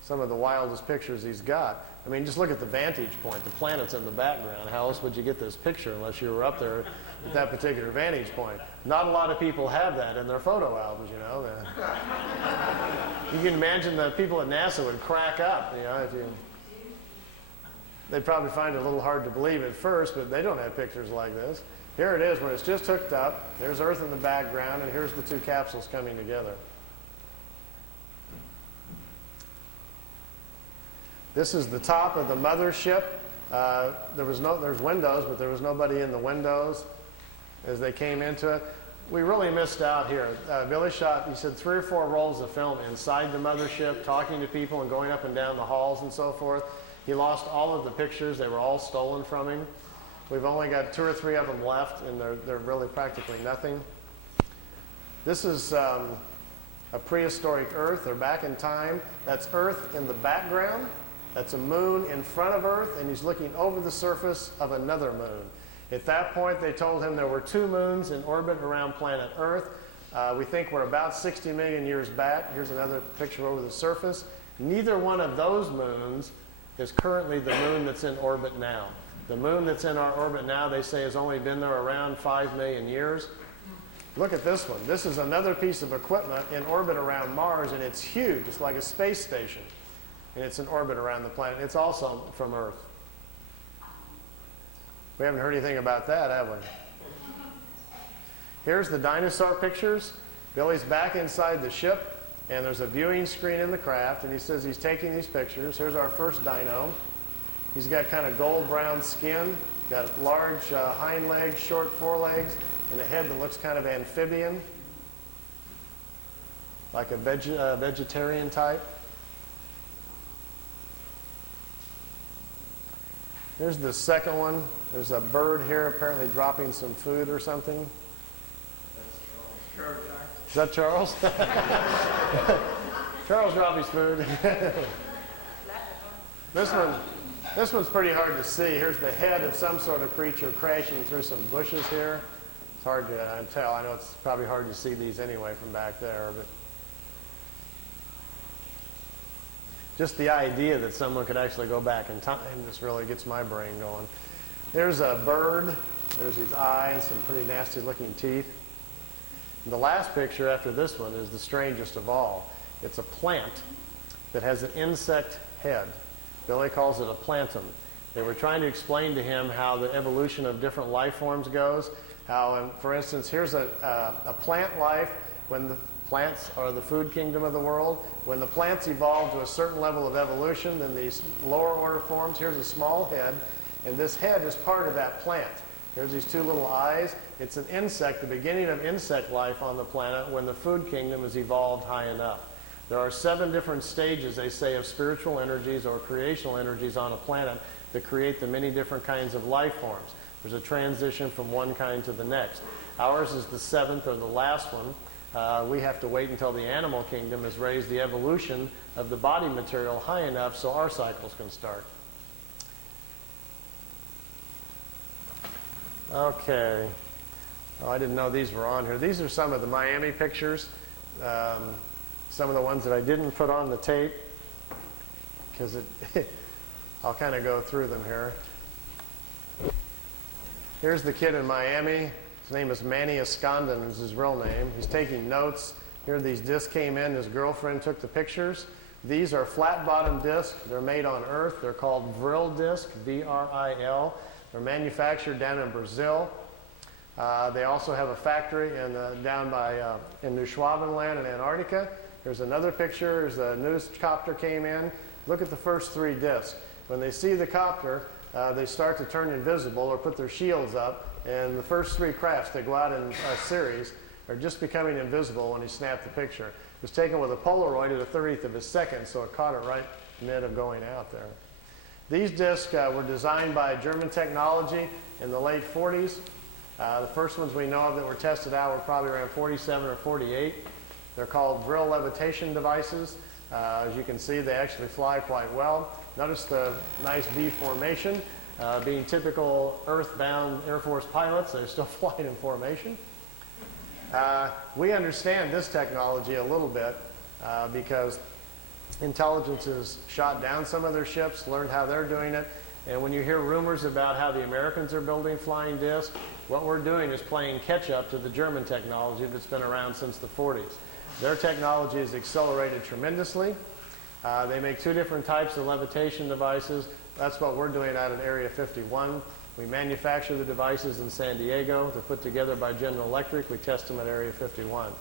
Some of the wildest pictures he's got. I mean, just look at the vantage point. The planet's in the background. How else would you get this picture unless you were up there at that particular vantage point? Not a lot of people have that in their photo albums, you know. You can imagine the people at NASA would crack up, you know, if you... They'd probably find it a little hard to believe at first, but they don't have pictures like this. Here it is when it's just hooked up. There's Earth in the background, and here's the two capsules coming together. This is the top of the mothership. There's windows, but there was nobody in the windows as they came into it. We really missed out here. Billy shot, he said, 3 or 4 rolls of film inside the mothership, talking to people and going up and down the halls and so forth. He lost all of the pictures. They were all stolen from him. We've only got 2 or 3 of them left, and they're really practically nothing. This is a prehistoric Earth. They're back in time. That's Earth in the background. That's a moon in front of Earth, and he's looking over the surface of another moon. At that point, they told him there were 2 moons in orbit around planet Earth. We think we're about 60 million years back. Here's another picture over the surface. Neither one of those moons is currently the moon that's in orbit now. The moon that's in our orbit now, they say, has only been there around 5 million years. Look at this one. This is another piece of equipment in orbit around Mars, and it's huge. It's like a space station, and it's in orbit around the planet. It's also from Earth. We haven't heard anything about that, have we? Here's the dinosaur pictures. Billy's back inside the ship, and there's a viewing screen in the craft, and he says he's taking these pictures. Here's our first dino. He's got kind of gold-brown skin, got large hind legs, short forelegs, and a head that looks kind of amphibian, like a vegetarian type. Here's the second one. There's a bird here apparently dropping some food or something. Is that Charles? Charles dropped his food. This one's pretty hard to see. Here's the head of some sort of creature crashing through some bushes here. It's hard to tell. I know it's probably hard to see these anyway from back there, but just the idea that someone could actually go back in time just really gets my brain going. There's a bird. There's his eyes, some pretty nasty looking teeth. And the last picture after this one is the strangest of all. It's a plant that has an insect head. Billy calls it a plantum. They were trying to explain to him how the evolution of different life forms goes. How, for instance, here's a plant life when the plants are the food kingdom of the world. When the plants evolve to a certain level of evolution, then these lower order forms, here's a small head, and this head is part of that plant. Here's these 2 little eyes. It's an insect, the beginning of insect life on the planet when the food kingdom has evolved high enough. There are 7 different stages, they say, of spiritual energies or creational energies on a planet that create the many different kinds of life forms. There's a transition from one kind to the next. Ours is the 7th or the last one. We have to wait until the animal kingdom has raised the evolution of the body material high enough so our cycles can start. Okay. Oh, I didn't know these were on here. These are some of the Miami pictures. Some of the ones that I didn't put on the tape, because I'll kind of go through them here. Here's the kid in Miami. His name is Manny Escondon is his real name. He's taking notes. Here these discs came in. His girlfriend took the pictures. These are flat-bottom discs. They're made on Earth. They're called Vril disc, V-R-I-L. They're manufactured down in Brazil. They also have a factory down in New Schwabenland in Antarctica. Here's another picture. There's a news copter came in. Look at the first 3 discs. When they see the copter, they start to turn invisible or put their shields up. And the first 3 crafts, they go out in a series, are just becoming invisible when he snapped the picture. It was taken with a Polaroid at a 30th of a second, so it caught it right in the mid of going out there. These discs were designed by German technology in the late 40s. The first ones we know of that were tested out were probably around 47 or 48. They're called Vril levitation devices. As you can see, they actually fly quite well. Notice the nice V formation. Being typical earthbound Air Force pilots, they're still flying in formation. We understand this technology a little bit because intelligence has shot down some of their ships, learned how they're doing it. And when you hear rumors about how the Americans are building flying discs, what we're doing is playing catch up to the German technology that's been around since the 40s. Their technology has accelerated tremendously. They make 2 different types of levitation devices. That's what we're doing out at Area 51. We manufacture the devices in San Diego. They're put together by General Electric. We test them at Area 51.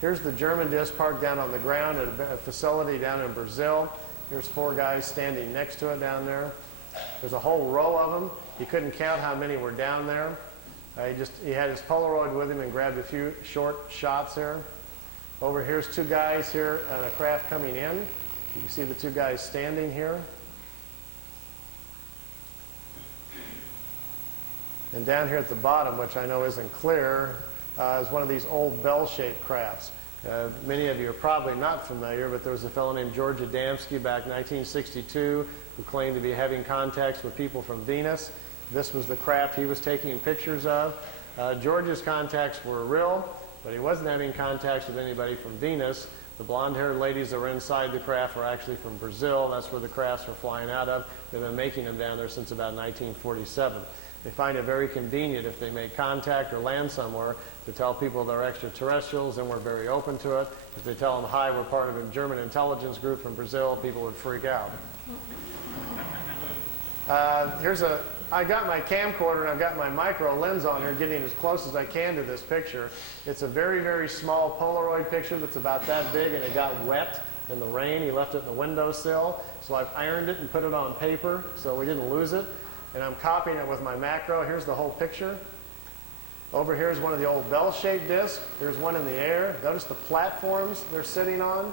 Here's the German disc parked down on the ground at a facility down in Brazil. Here's 4 guys standing next to it down there. There's a whole row of them. He couldn't count how many were down there. He had his Polaroid with him and grabbed a few short shots here. Over here's 2 guys here on a craft coming in. You can see the 2 guys standing here. And down here at the bottom, which I know isn't clear, is one of these old bell-shaped crafts. Many of you are probably not familiar, but there was a fellow named George Adamski back in 1962 who claimed to be having contacts with people from Venus. This was the craft he was taking pictures of. George's contacts were real, but he wasn't having contacts with anybody from Venus. The blonde-haired ladies that were inside the craft were actually from Brazil. That's where the crafts were flying out of. They've been making them down there since about 1947. They find it very convenient if they make contact or land somewhere to tell people they're extraterrestrials, and we're very open to it. If they tell them, hi, we're part of a German intelligence group from Brazil, people would freak out. I got my camcorder and I've got my micro lens on here getting as close as I can to this picture. It's a very, very small Polaroid picture that's about that big, and it got wet in the rain. He left it in the windowsill, so I've ironed it and put it on paper so we didn't lose it. And I'm copying it with my macro. Here's the whole picture. Over here is one of the old bell-shaped discs. Here's one in the air. Notice the platforms they're sitting on.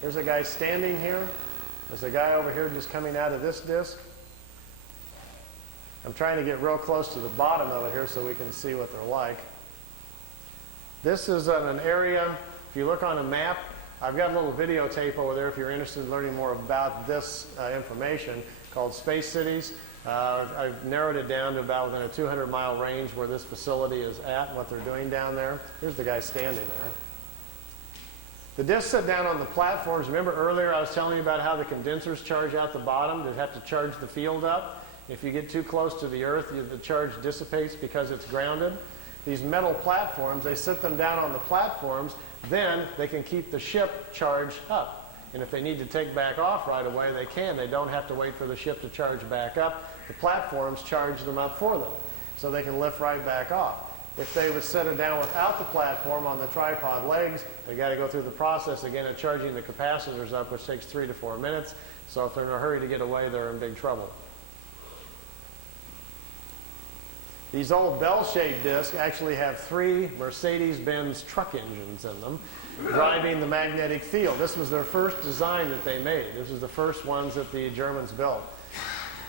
There's a guy standing here. There's a guy over here just coming out of this disc. I'm trying to get real close to the bottom of it here so we can see what they're like. This is an area, if you look on a map, I've got a little videotape over there if you're interested in learning more about this information called Space Cities. I've narrowed it down to about within a 200-mile range where this facility is at and what they're doing down there. Here's the guy standing there. The discs sit down on the platforms. Remember earlier I was telling you about how the condensers charge out the bottom to have to charge the field up? If you get too close to the Earth, the charge dissipates because it's grounded. These metal platforms, they sit them down on the platforms, then they can keep the ship charged up. And if they need to take back off right away, they can. They don't have to wait for the ship to charge back up. The platforms charge them up for them, so they can lift right back off. If they would set it down without the platform on the tripod legs, they got to go through the process again of charging the capacitors up, which takes 3 to 4 minutes. So if they're in a hurry to get away, they're in big trouble. These old bell-shaped discs actually have 3 Mercedes-Benz truck engines in them, driving the magnetic field. This was their first design that they made. This was the first ones that the Germans built.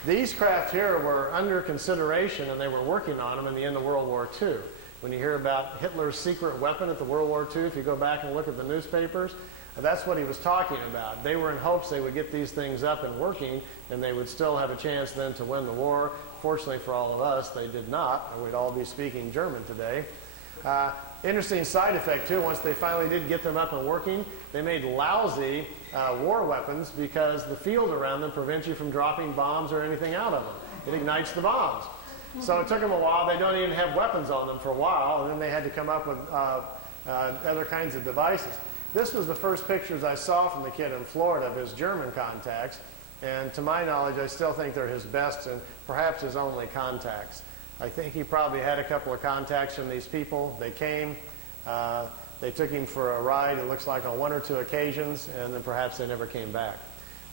These craft here were under consideration, and they were working on them in the end of World War II. When you hear about Hitler's secret weapon at the World War II, if you go back and look at the newspapers, that's what he was talking about. They were in hopes they would get these things up and working, and they would still have a chance then to win the war. Fortunately for all of us, they did not, and we'd all be speaking German today. Interesting side effect, too, once they finally did get them up and working, they made lousy war weapons because the field around them prevents you from dropping bombs or anything out of them. It ignites the bombs. So it took them a while. They don't even have weapons on them for a while, and then they had to come up with other kinds of devices. This was the first pictures I saw from the kid in Florida of his German contacts, and to my knowledge, I still think they're his best and perhaps his only contacts. I think he probably had a couple of contacts from these people. They came, they took him for a ride, it looks like on one or two occasions, and then perhaps they never came back.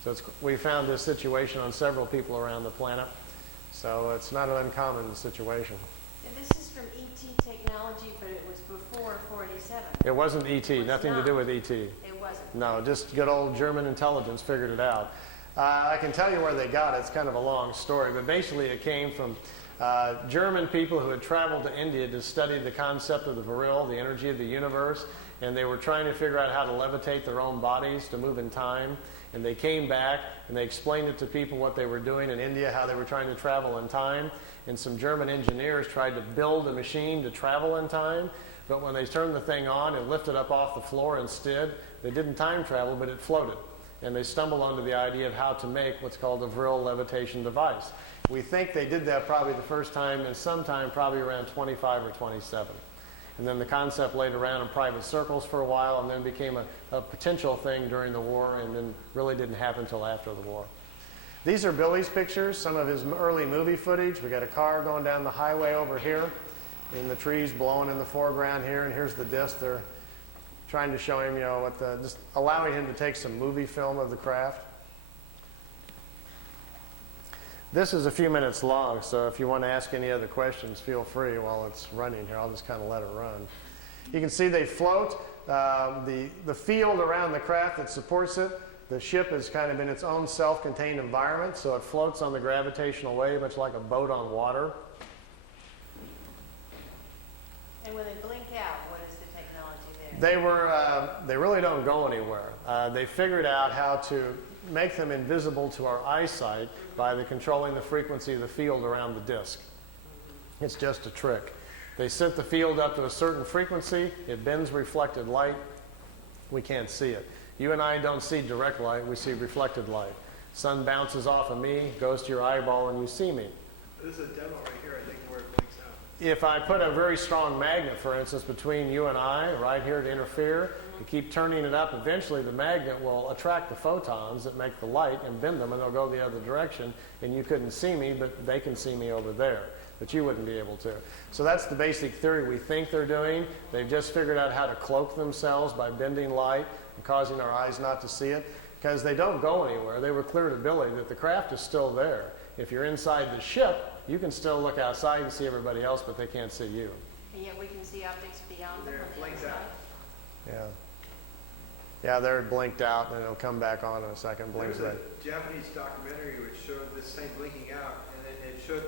So we found this situation on several people around the planet, so it's not an uncommon situation. And this is from ET technology, but it was before 47. It wasn't ET, nothing to do with ET. It wasn't. No, just good old German intelligence figured it out. I can tell you where they got it. It's kind of a long story, but basically it came from German people who had traveled to India to study the concept of the Vril, the energy of the universe, and they were trying to figure out how to levitate their own bodies to move in time. And they came back and they explained it to people what they were doing in India, how they were trying to travel in time. And some German engineers tried to build a machine to travel in time, but when they turned the thing on and lifted up off the floor instead, they didn't time travel, but it floated. And they stumbled onto the idea of how to make what's called a Vril levitation device. We think they did that probably the first time and sometime probably around 25 or 27. And then the concept laid around in private circles for a while and then became a potential thing during the war and then really didn't happen until after the war. These are Billy's pictures, some of his early movie footage. We got a car going down the highway over here and the trees blowing in the foreground here, and here's the disc. They're trying to show him, just allowing him to take some movie film of the craft. This is a few minutes long, so if you want to ask any other questions, feel free while it's running here. I'll just kind of let it run. You can see they float. The field around the craft that supports it, the ship is kind of in its own self-contained environment, so it floats on the gravitational wave, much like a boat on water. And when they blink out, what is the technology there? They really don't go anywhere. They figured out how to make them invisible to our eyesight by controlling the frequency of the field around the disk. It's just a trick. They set the field up to a certain frequency, it bends reflected light, we can't see it. You and I don't see direct light, we see reflected light. Sun bounces off of me, goes to your eyeball, and you see me. This is a demo right here, I think, where it blinks out. If I put a very strong magnet, for instance, between you and I, right here to interfere, you keep turning it up, eventually the magnet will attract the photons that make the light and bend them, and they'll go the other direction, and you couldn't see me, but they can see me over there, but you wouldn't be able to. So that's the basic theory we think they're doing. They've just figured out how to cloak themselves by bending light and causing our eyes not to see it, because they don't go anywhere. They were clear to Billy that the craft is still there. If you're inside the ship, you can still look outside and see everybody else, but they can't see you. And yet we can see objects beyond them There, on the blinks outside. out. Yeah. Yeah, they're blinked out, and it'll come back on in a second. Blinks There's in. a Japanese documentary which showed this thing blinking out, and then it showed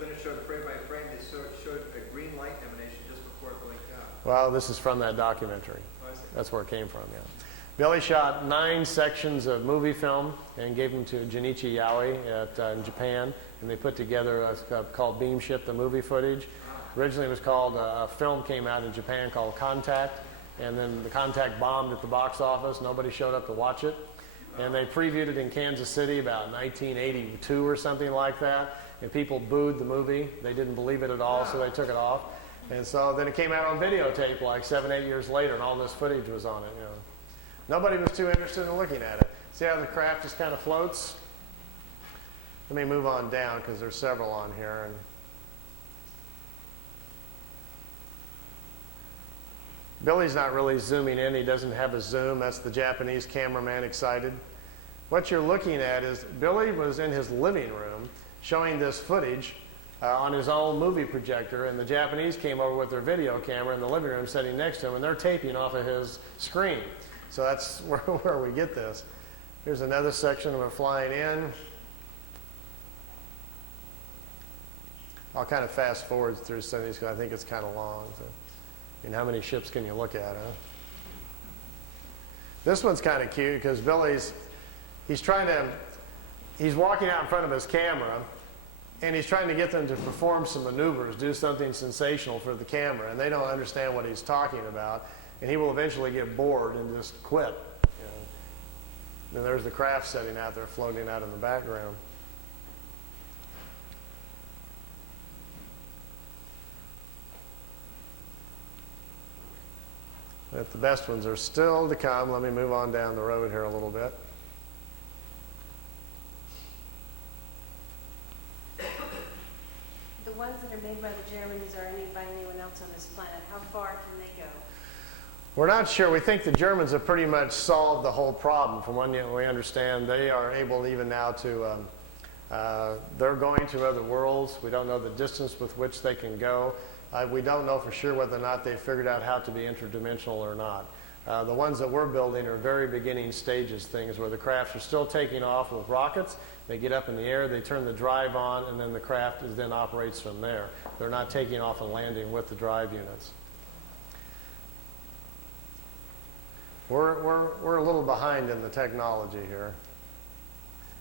frame by frame, it showed a green light emanation just before it blinked out. Well, this is from that documentary. Oh, I see. That's where it came from, yeah. Billy shot 9 sections of movie film and gave them to Junichi Yaoi in Japan, and they put together called Beam Ship, the movie footage. Originally it was called, a film came out in Japan called Contact, and then the Contact bombed at the box office. Nobody showed up to watch it. And they previewed it in Kansas City about 1982 or something like that, and people booed the movie. They didn't believe it at all, so they took it off. And so then it came out on videotape like 7, 8 years later, and all this footage was on it, Nobody was too interested in looking at it. See how the craft just kind of floats? Let me move on down because there's several on here. And Billy's not really zooming in. He doesn't have a zoom. That's the Japanese cameraman excited. What you're looking at is Billy was in his living room showing this footage on his own movie projector, and the Japanese came over with their video camera in the living room sitting next to him, and they're taping off of his screen. So that's where we get this. Here's another section of it flying in. I'll kind of fast forward through some of these because I think it's kind of long. So, how many ships can you look at, huh? This one's kind of cute because he's walking out in front of his camera, and he's trying to get them to perform some maneuvers, do something sensational for the camera, and they don't understand what he's talking about, and he will eventually get bored and just quit. You know. And there's the craft setting out there, floating out in the background. But the best ones are still to come. Let me move on down the road here a little bit. The ones that are made by the Germans or by anyone else on this planet, how far can they go? We're not sure. We think the Germans have pretty much solved the whole problem. From what we understand, they are able even now to, they're going to other worlds. We don't know the distance with which they can go. We don't know for sure whether or not they've figured out how to be interdimensional or not. The ones that we're building are very beginning stages things where the crafts are still taking off with rockets. They get up in the air, they turn the drive on, and then the craft then operates from there. They're not taking off and landing with the drive units. We're a little behind in the technology here.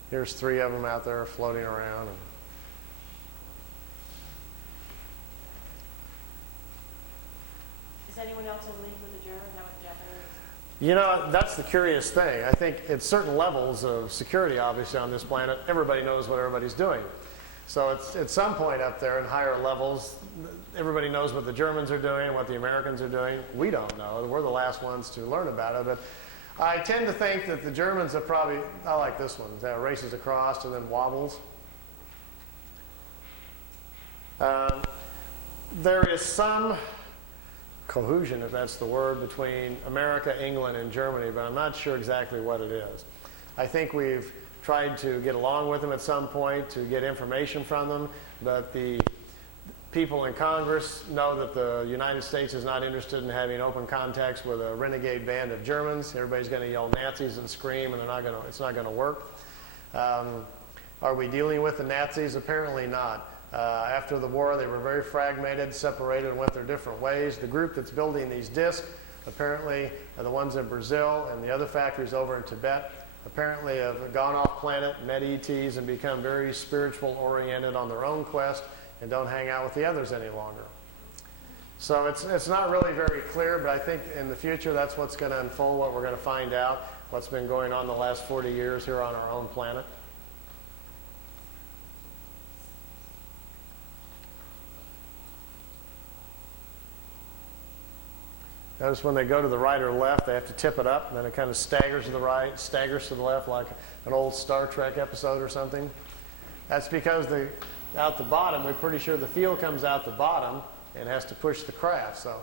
Here's 3 of them out there floating around. Is anyone else in league with the Germans? How about the Japanese? You know, that's the curious thing. I think at certain levels of security, obviously, on this planet, everybody knows what everybody's doing. So it's at some point up there in higher levels, everybody knows what the Germans are doing, what the Americans are doing. We don't know. We're the last ones to learn about it. But I tend to think that the Germans have probably, I like this one, that races across and then wobbles. There is some cohesion, if that's the word, between America, England, and Germany, but I'm not sure exactly what it is. I think we've tried to get along with them at some point to get information from them, but the people in Congress know that the United States is not interested in having open contacts with a renegade band of Germans. Everybody's going to yell Nazis and scream, and it's not going to work. Are we dealing with the Nazis? Apparently not. After the war, they were very fragmented, separated, and went their different ways. The group that's building these discs, apparently, are the ones in Brazil and the other factories over in Tibet. Apparently have gone off planet, met ETs, and become very spiritual oriented on their own quest and don't hang out with the others any longer. So it's not really very clear, but I think in the future that's what's going to unfold, what we're going to find out, what's been going on the last 40 years here on our own planet. Notice when they go to the right or left, they have to tip it up, and then it kind of staggers to the right, staggers to the left, like an old Star Trek episode or something. That's because out the bottom, we're pretty sure the fuel comes out the bottom and has to push the craft, so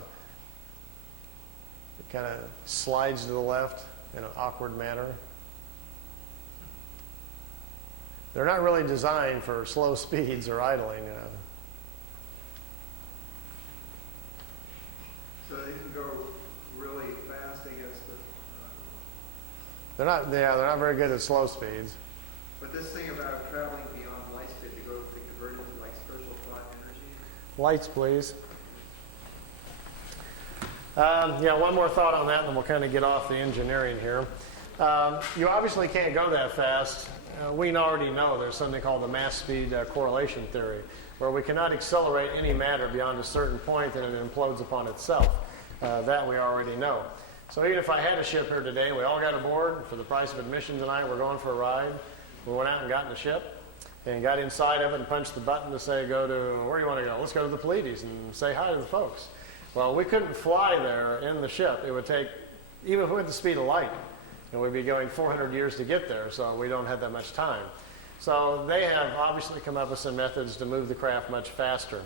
it kind of slides to the left in an awkward manner. They're not really designed for slow speeds or idling, you know. So they can go really fast against the... They're not very good at slow speeds. But this thing about traveling beyond light speed to convert into like spiritual thought energy? Lights, please. One more thought on that, and then we'll kind of get off the engineering here. You obviously can't go that fast. We already know there's something called the mass speed correlation theory, where we cannot accelerate any matter beyond a certain point and it implodes upon itself. That we already know. So even if I had a ship here today and we all got aboard for the price of admission tonight, we're going for a ride. We went out and got in the ship and got inside of it and punched the button to say, go to, where do you want to go? Let's go to the Pleiades and say hi to the folks. Well, we couldn't fly there in the ship. It would take, even if we went the speed of light, and we'd be going 400 years to get there, so we don't have that much time. So they have obviously come up with some methods to move the craft much faster.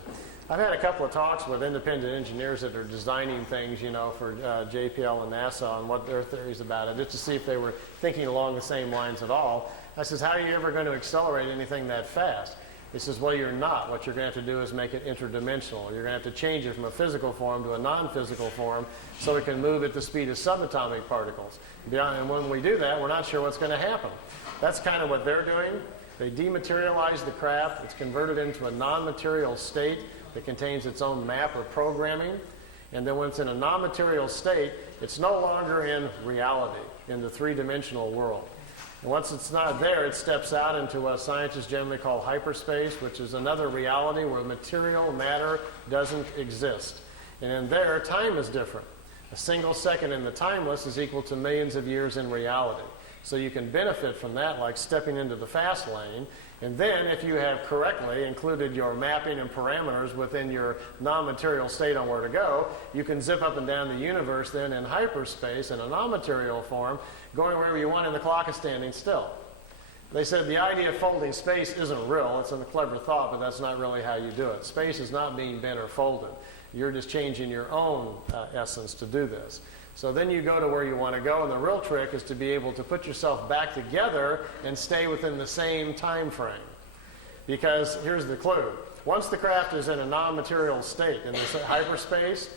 I've had a couple of talks with independent engineers that are designing things, for JPL and NASA on what their theories about it, just to see if they were thinking along the same lines at all. I says, how are you ever going to accelerate anything that fast? He says, well, you're not. What you're going to have to do is make it interdimensional. You're going to have to change it from a physical form to a non-physical form so it can move at the speed of subatomic particles. And when we do that, we're not sure what's going to happen. That's kind of what they're doing. They dematerialize the craft. It's converted into a non-material state that contains its own map or programming. And then when it's in a non-material state, it's no longer in reality, in the three-dimensional world. And once it's not there, it steps out into what scientists generally call hyperspace, which is another reality where material matter doesn't exist. And in there, time is different. A single second in the timeless is equal to millions of years in reality. So you can benefit from that, like stepping into the fast lane. And then, if you have correctly included your mapping and parameters within your non-material state on where to go, you can zip up and down the universe then in hyperspace in a non-material form, going wherever you want, and the clock is standing still. They said the idea of folding space isn't real. It's a clever thought, but that's not really how you do it. Space is not being bent or folded. You're just changing your own essence to do this. So then you go to where you want to go, and the real trick is to be able to put yourself back together and stay within the same time frame. Because here's the clue. Once the craft is in a non-material state, in this hyperspace,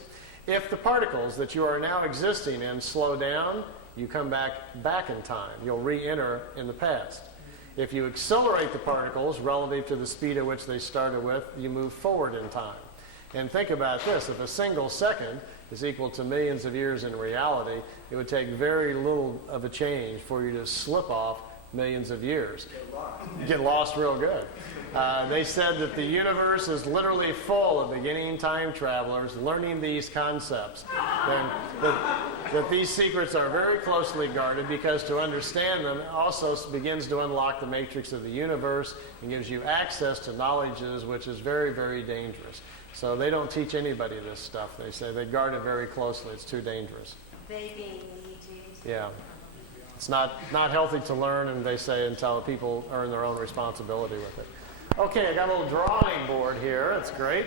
if the particles that you are now existing in slow down, you come back in time. You'll re-enter in the past. If you accelerate the particles relative to the speed at which they started with, you move forward in time. And think about this. If a single second is equal to millions of years in reality, it would take very little of a change for you to slip off millions of years. Get lost real good. They said that the universe is literally full of beginning time travelers learning these concepts. And that these secrets are very closely guarded, because to understand them also begins to unlock the matrix of the universe and gives you access to knowledges which is very, very dangerous. So they don't teach anybody this stuff. They say they guard it very closely. It's too dangerous. They being the ETs? Yeah. It's not healthy to learn, and they say, until people earn their own responsibility with it. Okay, I got a little drawing board here. That's great.